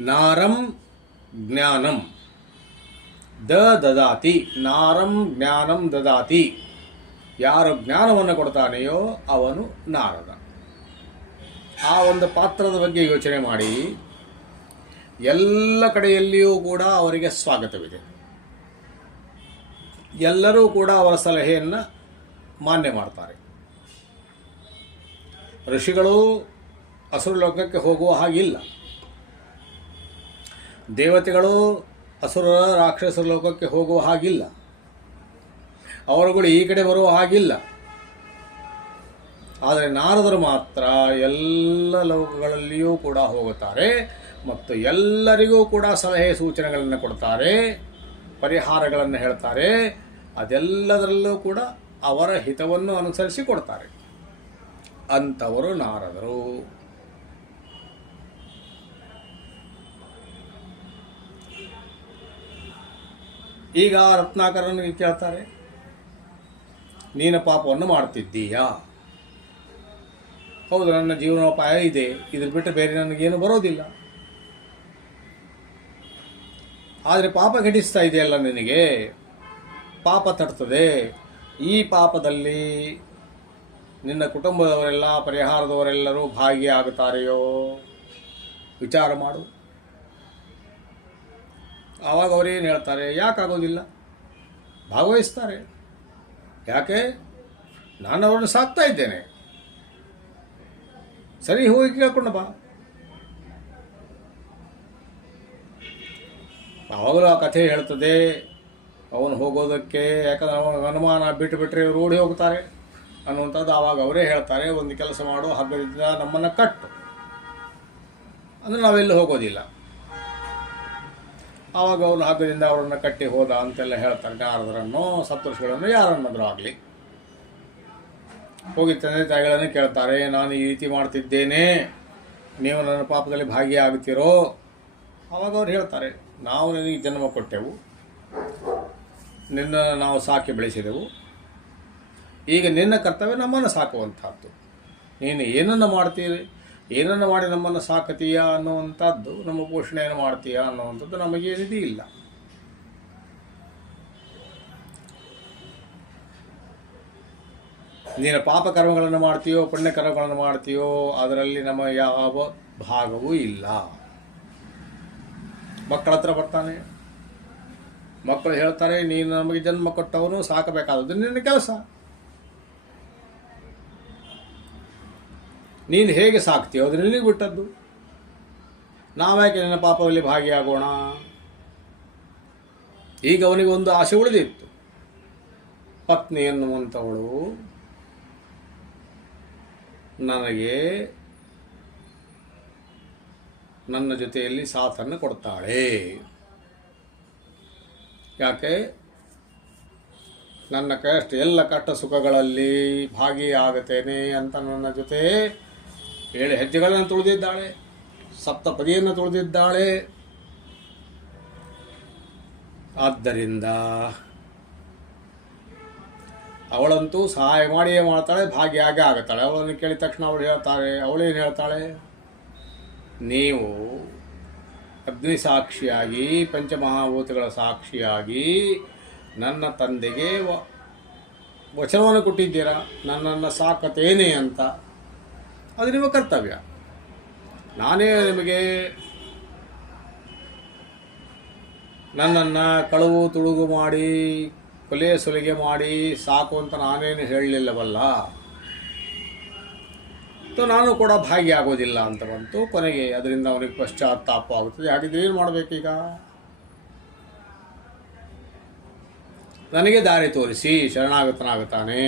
ನಾರಂ ಜ್ಞಾನಂ ದದಾತಿ, ನಾರಂ ಜ್ಞಾನಂ ದದಾತಿ. ಯಾರು ಜ್ಞಾನವನ್ನು ಕೊಡ್ತಾನೆಯೋ ಅವನು ನಾರದ. ಆ ಒಂದು ಪಾತ್ರದ ಬಗ್ಗೆ ಯೋಚನೆ ಮಾಡಿ ಎಲ್ಲ ಕಡೆಯಲ್ಲಿಯೂ ಕೂಡ ಅವರಿಗೆ ಸ್ವಾಗತವಿದೆ. ಎಲ್ಲರೂ ಕೂಡ ಅವರ ಸಲಹೆಯನ್ನು ಮಾನ್ಯ ಮಾಡ್ತಾರೆ. ಋಷಿಗಳು ಅಸುರ ಲೋಕಕ್ಕೆ ಹೋಗುವ ಹಾಗಿಲ್ಲ, ದೇವತೆಗಳು ಅಸುರ ರಾಕ್ಷಸರ ಲೋಕಕ್ಕೆ ಹೋಗುವ ಹಾಗಿಲ್ಲ, ಅವರುಗಳು ಈ ಕಡೆ ಬರುವ ಹಾಗಿಲ್ಲ. ಆದರೆ ನಾರದರು ಮಾತ್ರ ಎಲ್ಲ ಲೋಕಗಳಲ್ಲಿಯೂ ಕೂಡ ಹೋಗುತ್ತಾರೆ ಮತ್ತು ಎಲ್ಲರಿಗೂ ಕೂಡ ಸಲಹೆ ಸೂಚನೆಗಳನ್ನು ಕೊಡ್ತಾರೆ, ಪರಿಹಾರಗಳನ್ನು ಹೇಳ್ತಾರೆ. ಅದೆಲ್ಲದರಲ್ಲೂ ಕೂಡ ಅವರ ಹಿತವನ್ನು ಅನುಸರಿಸಿ ಕೊಡ್ತಾರೆ. ಅಂಥವರು ನಾರದರು. ಈಗ ರತ್ನಾಕರನಿಗೆ ಕೇಳ್ತಾರೆ, ನೀನು ಪಾಪವನ್ನು ಮಾಡ್ತಿದ್ದೀಯಾ? ಹೌದು, ನನ್ನ ಜೀವನೋಪಾಯ ಇದೆ, ಇದ್ರ ಬಿಟ್ಟು ಬೇರೆ ನನಗೇನು ಬರೋದಿಲ್ಲ. ಆದರೆ ಪಾಪ ಘಟಿಸ್ತಾ ಇದೆಯಲ್ಲ, ನಿನಗೆ ಪಾಪ ತಡ್ತದೆ. ಈ ಪಾಪದಲ್ಲಿ ನಿನ್ನ ಕುಟುಂಬದವರೆಲ್ಲ, ಪರಿಹಾರದವರೆಲ್ಲರೂ ಭಾಗಿಯಾಗುತ್ತಾರೆಯೋ ವಿಚಾರ ಮಾಡು. ಆವಾಗ ಅವರೇನು ಹೇಳ್ತಾರೆ, ಯಾಕಾಗೋದಿಲ್ಲ? ಭಾಗವಹಿಸ್ತಾರೆ. ಯಾಕೆ? ನಾನು ಅವರನ್ನು ಸಾಕ್ತಾ ಇದ್ದೇನೆ. ಸರಿ, ಹೋಗಿ ಕೇಳ್ಕೊಂಡು ಬಾ. ಆವಾಗಲೂ ಆ ಕಥೆ ಹೇಳ್ತದೆ ಅವನು ಹೋಗೋದಕ್ಕೆ. ಯಾಕಂದ್ರೆ ಅವನ ಅನುಮಾನ ಬಿಟ್ಟರೆ ಇವರು ಓಡಿ ಹೋಗ್ತಾರೆ ಅನ್ನುವಂಥದ್ದು. ಆವಾಗ ಅವರೇ ಹೇಳ್ತಾರೆ, ಒಂದು ಕೆಲಸ ಮಾಡು, ಹಗ್ಗದಿಂದ ನಮ್ಮನ್ನು ಕಟ್ಟು, ಅಂದರೆ ನಾವೆಲ್ಲೂ ಹೋಗೋದಿಲ್ಲ. ಆವಾಗ ಅವನು ಹಗ್ಗದಿಂದ ಅವರನ್ನು ಕಟ್ಟಿ ಹೋದ ಅಂತೆಲ್ಲ ಹೇಳ್ತಾರೆ. ನಾರದರನ್ನು, ಸಪ್ತರ್ಷಿಗಳನ್ನು, ಯಾರನ್ನಾದರೂ ಆಗಲಿ ಹೋಗಿ ತಂದೆ ತಾಯಿಗಳನ್ನು ಕೇಳ್ತಾರೆ, ನಾನು ಈ ರೀತಿ ಮಾಡ್ತಿದ್ದೇನೆ, ನೀವು ನನ್ನ ಪಾಪದಲ್ಲಿ ಭಾಗಿಯಾಗುತ್ತೀರೋ? ಆವಾಗ ಅವ್ರು ಹೇಳ್ತಾರೆ, ನಾವು ನಿನಗೆ ಜನ್ಮ ಕೊಟ್ಟೆವು, ನಿನ್ನ ನಾವು ಸಾಕಿ ಬೆಳೆಸಿದೆವು, ಈಗ ನಿನ್ನ ಕರ್ತವ್ಯ ನಮ್ಮನ್ನು ಸಾಕುವಂಥದ್ದು. ನೀನು ಏನನ್ನು ಮಾಡ್ತೀರಿ, ಏನನ್ನು ಮಾಡಿ ನಮ್ಮನ್ನು ಸಾಕತೀಯಾ ಅನ್ನುವಂಥದ್ದು, ನಮ್ಮ ಪೋಷಣೆಯನ್ನು ಮಾಡ್ತೀಯಾ ಅನ್ನುವಂಥದ್ದು ನಮಗೇನಿದೆ ಇಲ್ಲ. ನೀನು ಪಾಪ ಕರ್ಮಗಳನ್ನು ಮಾಡ್ತೀಯೋ ಪುಣ್ಯ ಕರ್ಮಗಳನ್ನು ಮಾಡ್ತೀಯೋ ಅದರಲ್ಲಿ ನಮ್ಮ ಯಾವ ಭಾಗವೂ ಇಲ್ಲ. ಮಕ್ಕಳ ಹತ್ರ ಬರ್ತಾನೆ, ಮಕ್ಕಳು ಹೇಳ್ತಾರೆ, ನೀನು ನಮಗೆ ಜನ್ಮ ಕೊಟ್ಟವನು, ಸಾಕಬೇಕಾದದ್ದು ನಿನ್ನ ಕೆಲಸ, ನೀನು ಹೇಗೆ ಸಾಕ್ತೀಯೋ ಅದು ನಿನಗೆ ಬಿಟ್ಟದ್ದು, ನಾವ್ಯಾಕೆ ನಿನ್ನ ಪಾಪದಲ್ಲಿ ಭಾಗಿಯಾಗೋಣ? ಈಗ ಅವನಿಗೆ ಒಂದು ಆಸೆ ಉಳಿದಿತ್ತು. ಪತ್ನಿ ಎನ್ನುವಂಥವಳು ನನಗೆ ನನ್ನ ಜೊತೆಯಲ್ಲಿ ಸಾಥನ್ನು ಕೊಡ್ತಾಳೆ. ಯಾಕೆ? ನನ್ನ ಎಲ್ಲ ಕಷ್ಟ ಸುಖಗಳಲ್ಲಿ ಭಾಗಿಯಾಗುತ್ತೇನೆ ಅಂತ ನನ್ನ ಜೊತೆ 7 ಹೆಜ್ಜೆಗಳನ್ನು ತುಳಿದಿದ್ದಾಳೆ, ಸಪ್ತಪದಿಯನ್ನು ತುಳಿದಿದ್ದಾಳೆ. ಆದ್ದರಿಂದ ಅವಳಂತೂ ಸಹಾಯ ಮಾಡಿಯೇ ಮಾಡ್ತಾಳೆ, ಭಾಗಿಯಾಗೇ ಆಗುತ್ತಾಳೆ. ಅವಳನ್ನು ಕೇಳಿದ ತಕ್ಷಣ ಅವಳೇನು ಹೇಳ್ತಾಳೆ, ನೀವು ಅಗ್ನಿ ಸಾಕ್ಷಿಯಾಗಿ, ಪಂಚಮಹಾಭೂತಗಳ ಸಾಕ್ಷಿಯಾಗಿ ನನ್ನ ತಂದೆಗೆ ವಚನವನ್ನು ಕೊಟ್ಟಿದ್ದೀರಾ, ನನ್ನನ್ನು ಸಾಕತೇನೆ ಅಂತ. ಅದು ನಿಮ್ಮ ಕರ್ತವ್ಯ. ನಾನೇ ನಿಮಗೆ ನನ್ನನ್ನು ಕಳುವು ತುಳುಗು ಮಾಡಿ, ಕೊಲೆ ಸುಲಿಗೆ ಮಾಡಿ ಸಾಕು ಅಂತ ನಾನೇನು ಹೇಳಲಿಲ್ಲವಲ್ಲ. ನಾನು ಕೂಡ ಭಾಗಿಯಾಗೋದಿಲ್ಲ ಅಂತ ಬಂತು. ಕೊನೆಗೆ ಅದರಿಂದ ಅವನಿಗೆ ಪಶ್ಚಾತ್ತಾಪ ಆಗುತ್ತದೆ. ಹಾಗಿದ್ರೆ ಏನು ಮಾಡಬೇಕೀಗ? ನನಗೆ ದಾರಿ ತೋರಿಸಿ, ಶರಣಾಗತನಾಗುತ್ತಾನೆ.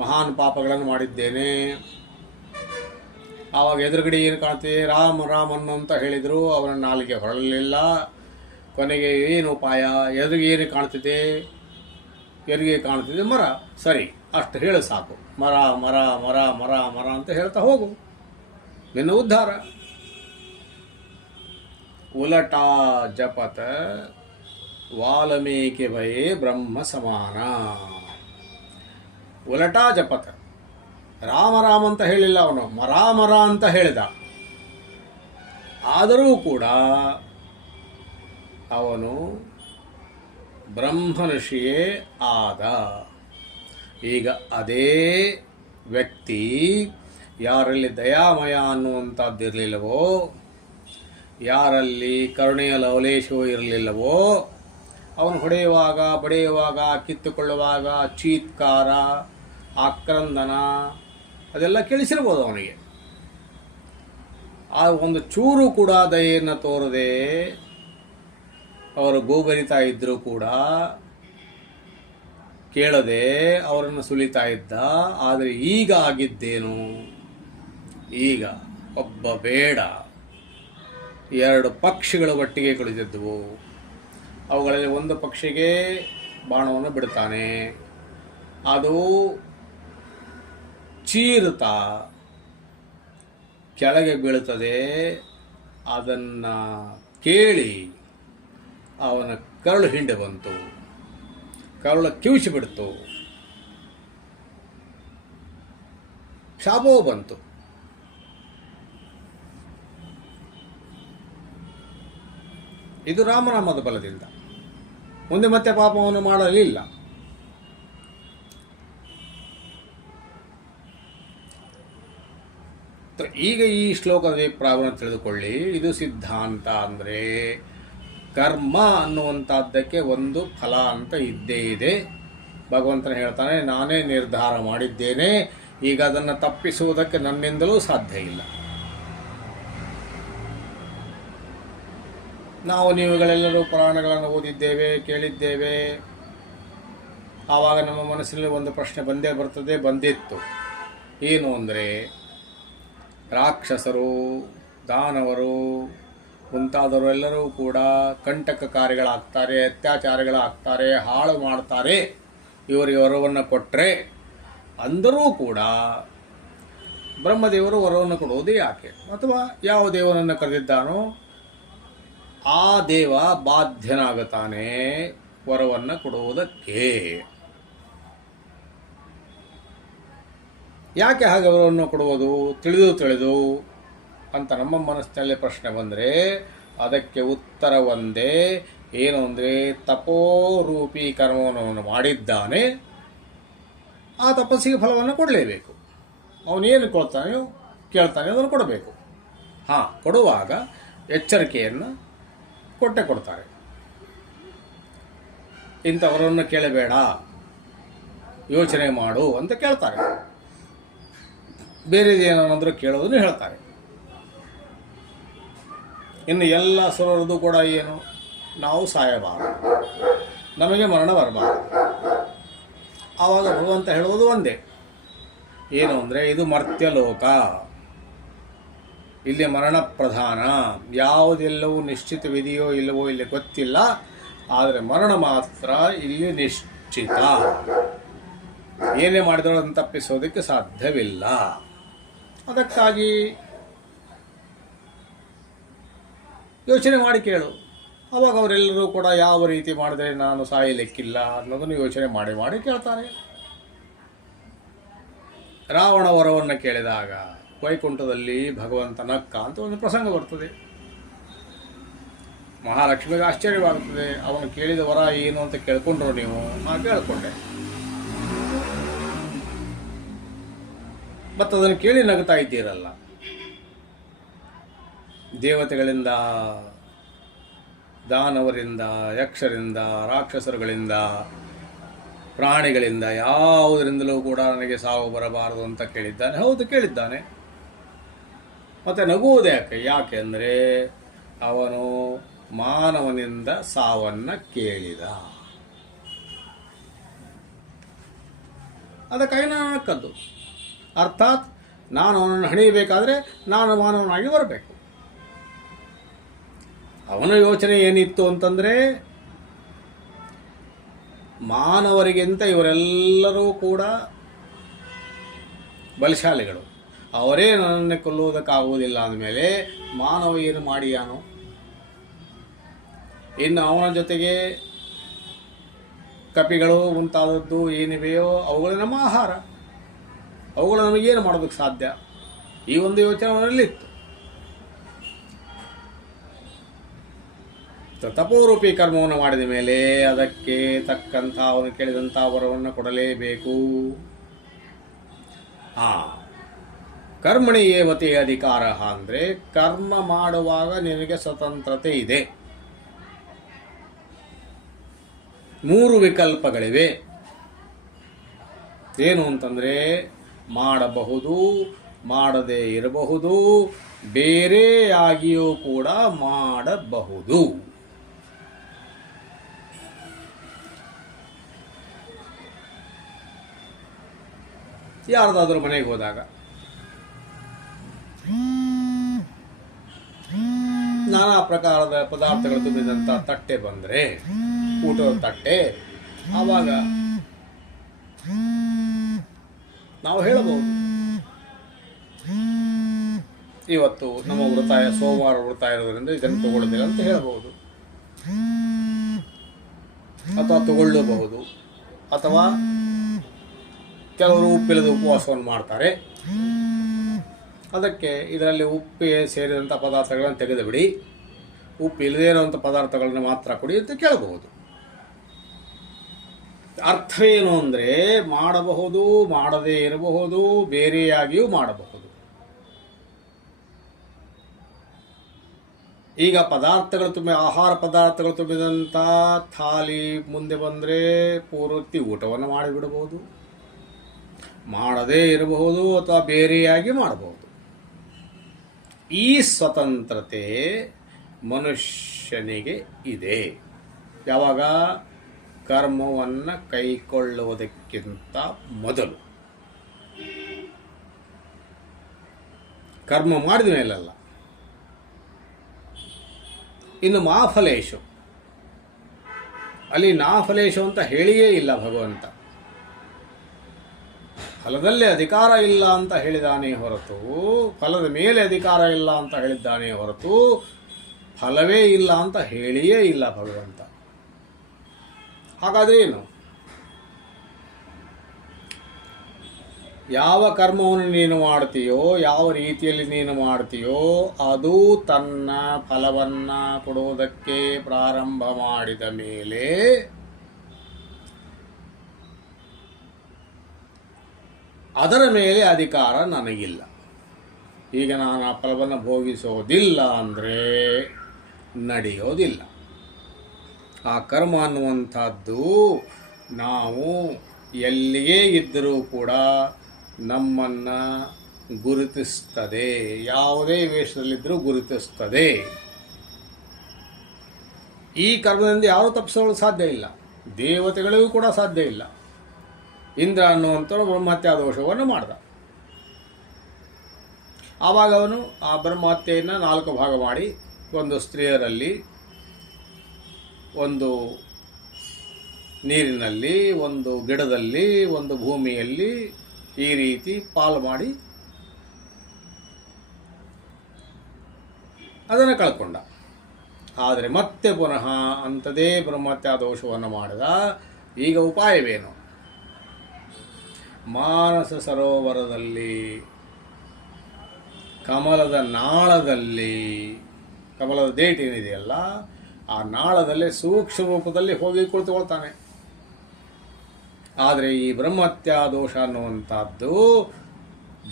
ಮಹಾನ್ ಪಾಪಗಳನ್ನು ಮಾಡಿದ್ದೇನೆ. ಆವಾಗ ಎದುರುಗಡೆ ಏನು ಕಾಣ್ತಿದೆ? ರಾಮನ್ನು ಅಂತ ಹೇಳಿದರು, ಅವನ ನಾಲಿಗೆ ಹೊರಡಲಿಲ್ಲ. ಕೊನೆಗೆ ಏನು ಉಪಾಯ? ಎದುರಿಗೆ ಏನು ಕಾಣ್ತಿದೆ? ಎದುರಿಗೆ ಕಾಣ್ತಿದೆ ಮರ. ಸರಿ, ಅಷ್ಟು ಹೇಳು ಸಾಕು. ಮರ ಮರ ಮರ ಮರ ಮರ ಅಂತ ಹೇಳ್ತಾ ಹೋಗು, ನಿನ್ನ ಉದ್ಧಾರ. ಉಲಟಾ ಜಪತ ವಾಲ್ಮೀಕಿ ಭಯೇ ಬ್ರಹ್ಮ ಸಮಾನ. ಉಲಟಾ ಜಪತ, ರಾಮ ರಾಮ ಅಂತ ಹೇಳಿಲ್ಲ ಅವನು, ಮರ ಮರ ಅಂತ ಹೇಳಿದ. ಆದರೂ ಕೂಡ ಅವನು ಬ್ರಹ್ಮ ಋಷಿಯೇ ಆದ. ಈಗ ಅದೇ ವ್ಯಕ್ತಿ ಯಾರಲ್ಲಿ ದಯಾಮಯ ಅನ್ನುವಂಥದ್ದಿರಲಿಲ್ಲವೋ, ಯಾರಲ್ಲಿ ಕರುಣೆಯ ಲವಲೇಶವೂ ಇರಲಿಲ್ಲವೋ, ಅವನು ಹೊಡೆಯುವಾಗ, ಬಡಿಯುವಾಗ, ಕಿತ್ತುಕೊಳ್ಳುವಾಗ ಚೀತ್ಕಾರ, ಆಕ್ರಂದನ ಅದೆಲ್ಲ ಕೇಳಿಸಿರ್ಬೋದು ಅವನಿಗೆ. ಆ ಒಂದು ಚೂರು ಕೂಡ ದಯೆಯನ್ನು ತೋರದೆ ಅವರು ಗೋಗರಿತಾ ಇದ್ದರೂ ಕೂಡ ಕೇಳದೆ ಅವರನ್ನು ಸುಲಿತಾ ಇದ್ದ. ಆದರೆ ಈಗ ಆಗಿದ್ದೇನು? ಈಗ ಒಬ್ಬ ಬೇಡ, 2 ಪಕ್ಷಿಗಳು ಒಟ್ಟಿಗೆ ಕುಳಿತಿದ್ದವು. ಅವುಗಳಲ್ಲಿ ಒಂದು ಪಕ್ಷಿಗೆ ಬಾಣವನ್ನು ಬಿಡ್ತಾನೆ, ಅದು ಚೀರುತ್ತಾ ಕೆಳಗೆ ಬೀಳುತ್ತದೆ. ಅದನ್ನು ಕೇಳಿ ಅವನ ಕರುಳು ಹಿಂಡೆ ಬಂತು, ಕರುಳು ಕಿವಿಸಿಬಿಡ್ತು, ಶಾಪವೂ ಬಂತು. ಇದು ರಾಮನಾಮದ ಬಲದಿಂದ. ಮುಂದೆ ಮತ್ತೆ ಪಾಪವನ್ನು ಮಾಡಲಿಲ್ಲ. ಈಗ ಈ ಶ್ಲೋಕದ ಅಭಿಪ್ರಾಯವನ್ನು ತಿಳಿದುಕೊಳ್ಳಿ. ಇದು ಸಿದ್ಧಾಂತ. ಅಂದರೆ ಕರ್ಮ ಅನ್ನುವಂಥದ್ದಕ್ಕೆ ಒಂದು ಫಲ ಅಂತ ಇದ್ದೇ ಇದೆ. ಭಗವಂತನ ಹೇಳ್ತಾನೆ, ನಾನೇ ನಿರ್ಧಾರ ಮಾಡಿದ್ದೇನೆ, ಈಗ ಅದನ್ನು ತಪ್ಪಿಸುವುದಕ್ಕೆ ನನ್ನಿಂದಲೂ ಸಾಧ್ಯ ಇಲ್ಲ. ನಾವು ನೀವುಗಳೆಲ್ಲರೂ ಪುರಾಣಗಳನ್ನು ಓದಿದ್ದೇವೆ, ಕೇಳಿದ್ದೇವೆ. ಆವಾಗ ನಮ್ಮ ಮನಸ್ಸಿನಲ್ಲಿ ಒಂದು ಪ್ರಶ್ನೆ ಬಂದಿತ್ತು. ಏನು ಅಂದರೆ, ರಾಕ್ಷಸರು, ದಾನವರು ಮುಂತಾದವರೆಲ್ಲರೂ ಕೂಡ ಕಂಟಕಕಾರಿಗಳಾಗ್ತಾರೆ, ಅತ್ಯಾಚಾರಿಗಳಾಗ್ತಾರೆ, ಹಾಳು ಮಾಡ್ತಾರೆ ಇವರಿಗೆ ವರವನ್ನು ಕೊಟ್ಟರೆ. ಅಂದರೂ ಕೂಡ ಬ್ರಹ್ಮದೇವರು ವರವನ್ನು ಕೊಡುವುದು ಯಾಕೆ? ಅಥವಾ ಯಾವ ದೇವನನ್ನು ಕರೆದಿದ್ದಾನೋ ಆ ದೇವ ಬಾಧ್ಯನಾಗುತ್ತಾನೆ ವರವನ್ನು ಕೊಡುವುದಕ್ಕೆ. ಯಾಕೆ ಹಾಗೆ ವರವನ್ನು ಕೊಡುವುದು ತಿಳಿದು ಅಂತ ನಮ್ಮ ಮನಸ್ಸಿನಲ್ಲಿ ಪ್ರಶ್ನೆ ಬಂದರೆ ಅದಕ್ಕೆ ಉತ್ತರ ಒಂದೇ. ಏನು ಅಂದರೆ, ತಪೋರೂಪಿ ಕರ್ಮವನ್ನು ಮಾಡಿದ್ದಾನೆ, ಆ ತಪಸ್ಸಿಗೆ ಫಲವನ್ನು ಕೊಡಲೇಬೇಕು. ಅವನೇನು ಕೇಳ್ತಾನೆ ಅದನ್ನು ಕೊಡಬೇಕು. ಕೊಡುವಾಗ ಎಚ್ಚರಿಕೆಯನ್ನು ಕೊಡ್ತಾರೆ. ಇಂಥವರನ್ನು ಕೇಳಬೇಡ, ಯೋಚನೆ ಮಾಡು ಅಂತ ಕೇಳ್ತಾರೆ. ಬೇರೆದೇನಾದರೂ ಕೇಳೋದನ್ನು ಹೇಳ್ತಾರೆ. ಇನ್ನು ಎಲ್ಲ ಸುರರದು ಕೂಡ ಏನು, ನಾವು ಸಾಯಬಾರದು, ನಮಗೆ ಮರಣ ಬರಬಾರದು. ಆವಾಗ ಭಗವಂತ ಹೇಳುವುದು ಒಂದೇ. ಏನು ಅಂದರೆ, ಇದು ಮರ್ತ್ಯಲೋಕ, ಇಲ್ಲಿ ಮರಣ ಪ್ರಧಾನ. ಯಾವುದೆಲ್ಲವೂ ನಿಶ್ಚಿತವಿದೆಯೋ ಇಲ್ಲವೋ ಇಲ್ಲಿ ಗೊತ್ತಿಲ್ಲ, ಆದರೆ ಮರಣ ಮಾತ್ರ ಇಲ್ಲಿ ನಿಶ್ಚಿತ. ಏನೇ ಮಾಡಿದರೂ ಅದನ್ನು ತಪ್ಪಿಸೋದಕ್ಕೆ ಸಾಧ್ಯವಿಲ್ಲ. ಅದಕ್ಕಾಗಿ ಯೋಚನೆ ಮಾಡಿ ಕೇಳು. ಆವಾಗ ಅವರೆಲ್ಲರೂ ಕೂಡ ಯಾವ ರೀತಿ ಮಾಡಿದರೆ ನಾನು ಸಾಯಲಿಕ್ಕಿಲ್ಲ ಅನ್ನೋದನ್ನು ಯೋಚನೆ ಮಾಡಿ ಕೇಳ್ತಾರೆ. ರಾವಣ ವರವನ್ನು ಕೇಳಿದಾಗ ವೈಕುಂಠದಲ್ಲಿ ಭಗವಂತ ನಕ್ಕ ಅಂತ ಒಂದು ಪ್ರಸಂಗ ಬರ್ತದೆ. ಮಹಾಲಕ್ಷ್ಮಿಗೆ ಆಶ್ಚರ್ಯವಾಗುತ್ತದೆ. ಅವನು ಕೇಳಿದ ವರ ಏನು ಅಂತ ಕೇಳ್ಕೊಂಡ್ರು ನೀವು? ನಾನು ಕೇಳ್ಕೊಂಡೆ. ಮತ್ತು ಅದನ್ನು ಕೇಳಿ ನಗುತ್ತಾ ಇದ್ದೀರಲ್ಲ. ದೇವತೆಗಳಿಂದ, ದಾನವರಿಂದ, ಯಕ್ಷರಿಂದ, ರಾಕ್ಷಸರುಗಳಿಂದ, ಪ್ರಾಣಿಗಳಿಂದ ಯಾವುದರಿಂದಲೂ ಕೂಡ ನನಗೆ ಸಾವು ಬರಬಾರದು ಅಂತ ಕೇಳಿದ್ದಾನೆ. ಹೌದು, ಕೇಳಿದ್ದಾನೆ. ಮತ್ತು ನಗುವುದೇ ಯಾಕೆ ಅಂದರೆ, ಅವನು ಮಾನವನಿಂದ ಸಾವನ್ನು ಕೇಳಿದ. ಅದಕ್ಕಾಗಿ ನಾನು ನಕ್ಕದ್ದು. ಅರ್ಥಾತ್ ನಾನು ಅವನನ್ನು ಹಣಿಯಬೇಕಾದ್ರೆ ನಾನು ಮಾನವನಾಗಿ ಬರಬೇಕು. ಅವನ ಯೋಚನೆ ಏನಿತ್ತು ಅಂತಂದರೆ, ಮಾನವರಿಗಿಂತ ಇವರೆಲ್ಲರೂ ಕೂಡ ಬಲಶಾಲಿಗಳು, ಅವರೇ ನನ್ನನ್ನು ಕೊಲ್ಲುವುದಕ್ಕಾಗುವುದಿಲ್ಲ ಅಂದಮೇಲೆ ಮಾನವ ಏನು ಮಾಡಿಯಾನು? ಇನ್ನು ಅವನ ಜೊತೆಗೆ ಕಪಿಗಳು ಮುಂತಾದದ್ದು ಏನಿವೆಯೋ ಅವುಗಳು ನಮ್ಮ ಆಹಾರ. ಅವುಗಳು ನಮಗೇನು ಮಾಡೋದಕ್ಕೆ ಸಾಧ್ಯ? ಈ ಒಂದು ಯೋಚನೆ ಅವನಲ್ಲಿತ್ತು. ತಪೋರೂಪಿ ಕರ್ಮವನ್ನು ಮಾಡಿದ ಮೇಲೆ ಅದಕ್ಕೆ ತಕ್ಕಂಥ ಅವನು ಕೇಳಿದಂಥ ವರವನ್ನು ಕೊಡಲೇಬೇಕು. ಕರ್ಮಣಿ ಏವತೆ ಅಧಿಕಾರ ಅಂದರೆ ಕರ್ಮ ಮಾಡುವಾಗ ನಿನಗೆ ಸ್ವತಂತ್ರತೆ ಇದೆ. 3 ವಿಕಲ್ಪಗಳಿವೆ. ಏನು ಅಂತಂದರೆ ಮಾಡಬಹುದು, ಮಾಡದೇ ಇರಬಹುದು, ಬೇರೆಯಾಗಿಯೂ ಕೂಡ ಮಾಡಬಹುದು. ಯಾರ್ದಾದ್ರೂ ಮನೆಗೆ ಹೋದಾಗ ನಾನಾ ಪ್ರಕಾರದ ಪದಾರ್ಥಗಳು ತುಂಬಿದಂಥ ತಟ್ಟೆ ಬಂದರೆ, ಊಟದ ತಟ್ಟೆ, ಆವಾಗ ನಾವು ಹೇಳಬಹುದು, ಇವತ್ತು ನಮ್ಮ ವೃತ್ತಾಯ ಸೋಮವಾರ ವೃತ್ತಾಯ ಇರೋದ್ರಿಂದ ಇದನ್ನು ತಗೊಳ್ಳೋದಿಲ್ಲ ಅಂತ ಹೇಳಬಹುದು, ಅಥವಾ ತಗೊಳ್ಳಬಹುದು. ಅಥವಾ ಕೆಲವರು ಉಪ್ಪಿಲ್ಲದ ಉಪವಾಸವನ್ನು ಮಾಡ್ತಾರೆ, ಅದಕ್ಕೆ ಇದರಲ್ಲಿ ಉಪ್ಪು ಸೇರಿದಂಥ ಪದಾರ್ಥಗಳನ್ನು ತೆಗೆದು ಬಿಡಿ, ಉಪ್ಪು ಇಲ್ಲದೇ ಇರುವಂಥ ಪದಾರ್ಥಗಳನ್ನು ಮಾತ್ರ ಕೊಡಿ ಅಂತ ಕೇಳಬಹುದು. ಅರ್ಥ ಏನು ಅಂದರೆ ಮಾಡಬಹುದು, ಮಾಡದೇ ಇರಬಹುದು, ಬೇರೆಯಾಗಿಯೂ ಮಾಡಬಹುದು. ಈಗ ಆಹಾರ ಪದಾರ್ಥಗಳು ತುಂಬಿದಂಥ ಥಾಲಿ ಮುಂದೆ ಬಂದರೆ ಪೂರ್ತಿ ಊಟವನ್ನು ಮಾಡಿಬಿಡಬಹುದು, ಮಾಡದೇ ಇರಬಹುದು, ಅಥವಾ ಬೇರೆಯಾಗಿ ಮಾಡಬಹುದು. ಈ ಸ್ವತಂತ್ರತೆ ಮನುಷ್ಯನಿಗೆ ಇದೆ. ಯಾವಾಗ? ಕರ್ಮವನ್ನು ಕೈಗೊಳ್ಳುವುದಕ್ಕಿಂತ ಮೊದಲು. ಕರ್ಮ ಮಾಡಿದ ಮೇಲಲ್ಲ. ಇನ್ನು ಮಾಫಲೇಶು, ಅಲ್ಲಿ ನಾಫಲೇಶು ಅಂತ ಹೇಳಿಯೇ ಇಲ್ಲ ಭಗವಂತ. ಫಲದಲ್ಲಿ ಅಧಿಕಾರ ಇಲ್ಲ ಅಂತ ಹೇಳಿದಾನೇ ಹೊರತು, ಫಲದ ಮೇಲೆ ಅಧಿಕಾರ ಇಲ್ಲ ಅಂತ ಹೇಳಿದ್ದಾನೆ ಹೊರತು, ಫಲವೇ ಇಲ್ಲ ಅಂತ ಹೇಳಿಯೇ ಇಲ್ಲ ಭಗವಂತ. ಹಾಗಾದರೆ ಏನು? ಯಾವ ಕರ್ಮವನ್ನು ನೀನು ಮಾಡ್ತೀಯೋ, ಯಾವ ರೀತಿಯಲ್ಲಿ ನೀನು ಮಾಡ್ತೀಯೋ, ಅದು ತನ್ನ ಫಲವನ್ನು ಕೊಡುವುದಕ್ಕೆ ಪ್ರಾರಂಭ ಮಾಡಿದ ಮೇಲೆ ಅದರ ಮೇಲೆ ಅಧಿಕಾರ ನನಗಿಲ್ಲ. ಈಗ ನಾನು ಆ ಫಲವನ್ನು ಭೋಗಿಸೋದಿಲ್ಲ ಅಂದರೆ ನಡೆಯೋದಿಲ್ಲ. ಆ ಕರ್ಮ ಅನ್ನುವಂಥದ್ದು ನಾವು ಎಲ್ಲಿಯೇ ಇದ್ದರೂ ಕೂಡ ನಮ್ಮನ್ನು ಗುರುತಿಸ್ತದೆ. ಯಾವುದೇ ವೇಷದಲ್ಲಿದ್ದರೂ ಗುರುತಿಸ್ತದೆ. ಈ ಕರ್ಮದಿಂದ ಯಾರೂ ತಪ್ಪಿಸಲು ಸಾಧ್ಯ ಇಲ್ಲ, ದೇವತೆಗಳಿಗೂ ಕೂಡ ಸಾಧ್ಯ ಇಲ್ಲ. ಇಂದ್ರ ಅನ್ನುವಂಥವನು ಬ್ರಹ್ಮಹತ್ಯಾ ದೋಷವನ್ನು ಮಾಡ್ದ. ಆವಾಗ ಅವನು ಆ ಬ್ರಹ್ಮಹತ್ಯೆಯನ್ನು 4 ಭಾಗ ಮಾಡಿ, ಒಂದು ಸ್ತ್ರೀಯರಲ್ಲಿ, ಒಂದು ನೀರಿನಲ್ಲಿ, ಒಂದು ಗಿಡದಲ್ಲಿ, ಒಂದು ಭೂಮಿಯಲ್ಲಿ, ಈ ರೀತಿ ಪಾಲು ಮಾಡಿ ಅದನ್ನು ಕಳ್ಕೊಂಡ. ಆದರೆ ಮತ್ತೆ ಪುನಃ ಅಂಥದೇ ಬ್ರಹ್ಮಹತ್ಯಾ ದೋಷವನ್ನು ಮಾಡಿದ. ಈಗ ಉಪಾಯವೇನು? ಮಾನಸ ಸರೋವರದಲ್ಲಿ, ಕಮಲದ ನಾಳದಲ್ಲಿ, ಕಮಲದ ಡೇಟ್ ಏನಿದೆಯಲ್ಲ ಆ ನಾಳದಲ್ಲಿ ಸೂಕ್ಷ್ಮ ರೂಪದಲ್ಲಿ ಹೋಗಿ ಕುಳಿತುಕೊಳ್ತಾನೆ. ಆದರೆ ಈ ಬ್ರಹ್ಮಹತ್ಯಾ ದೋಷ ಅನ್ನುವಂಥದ್ದು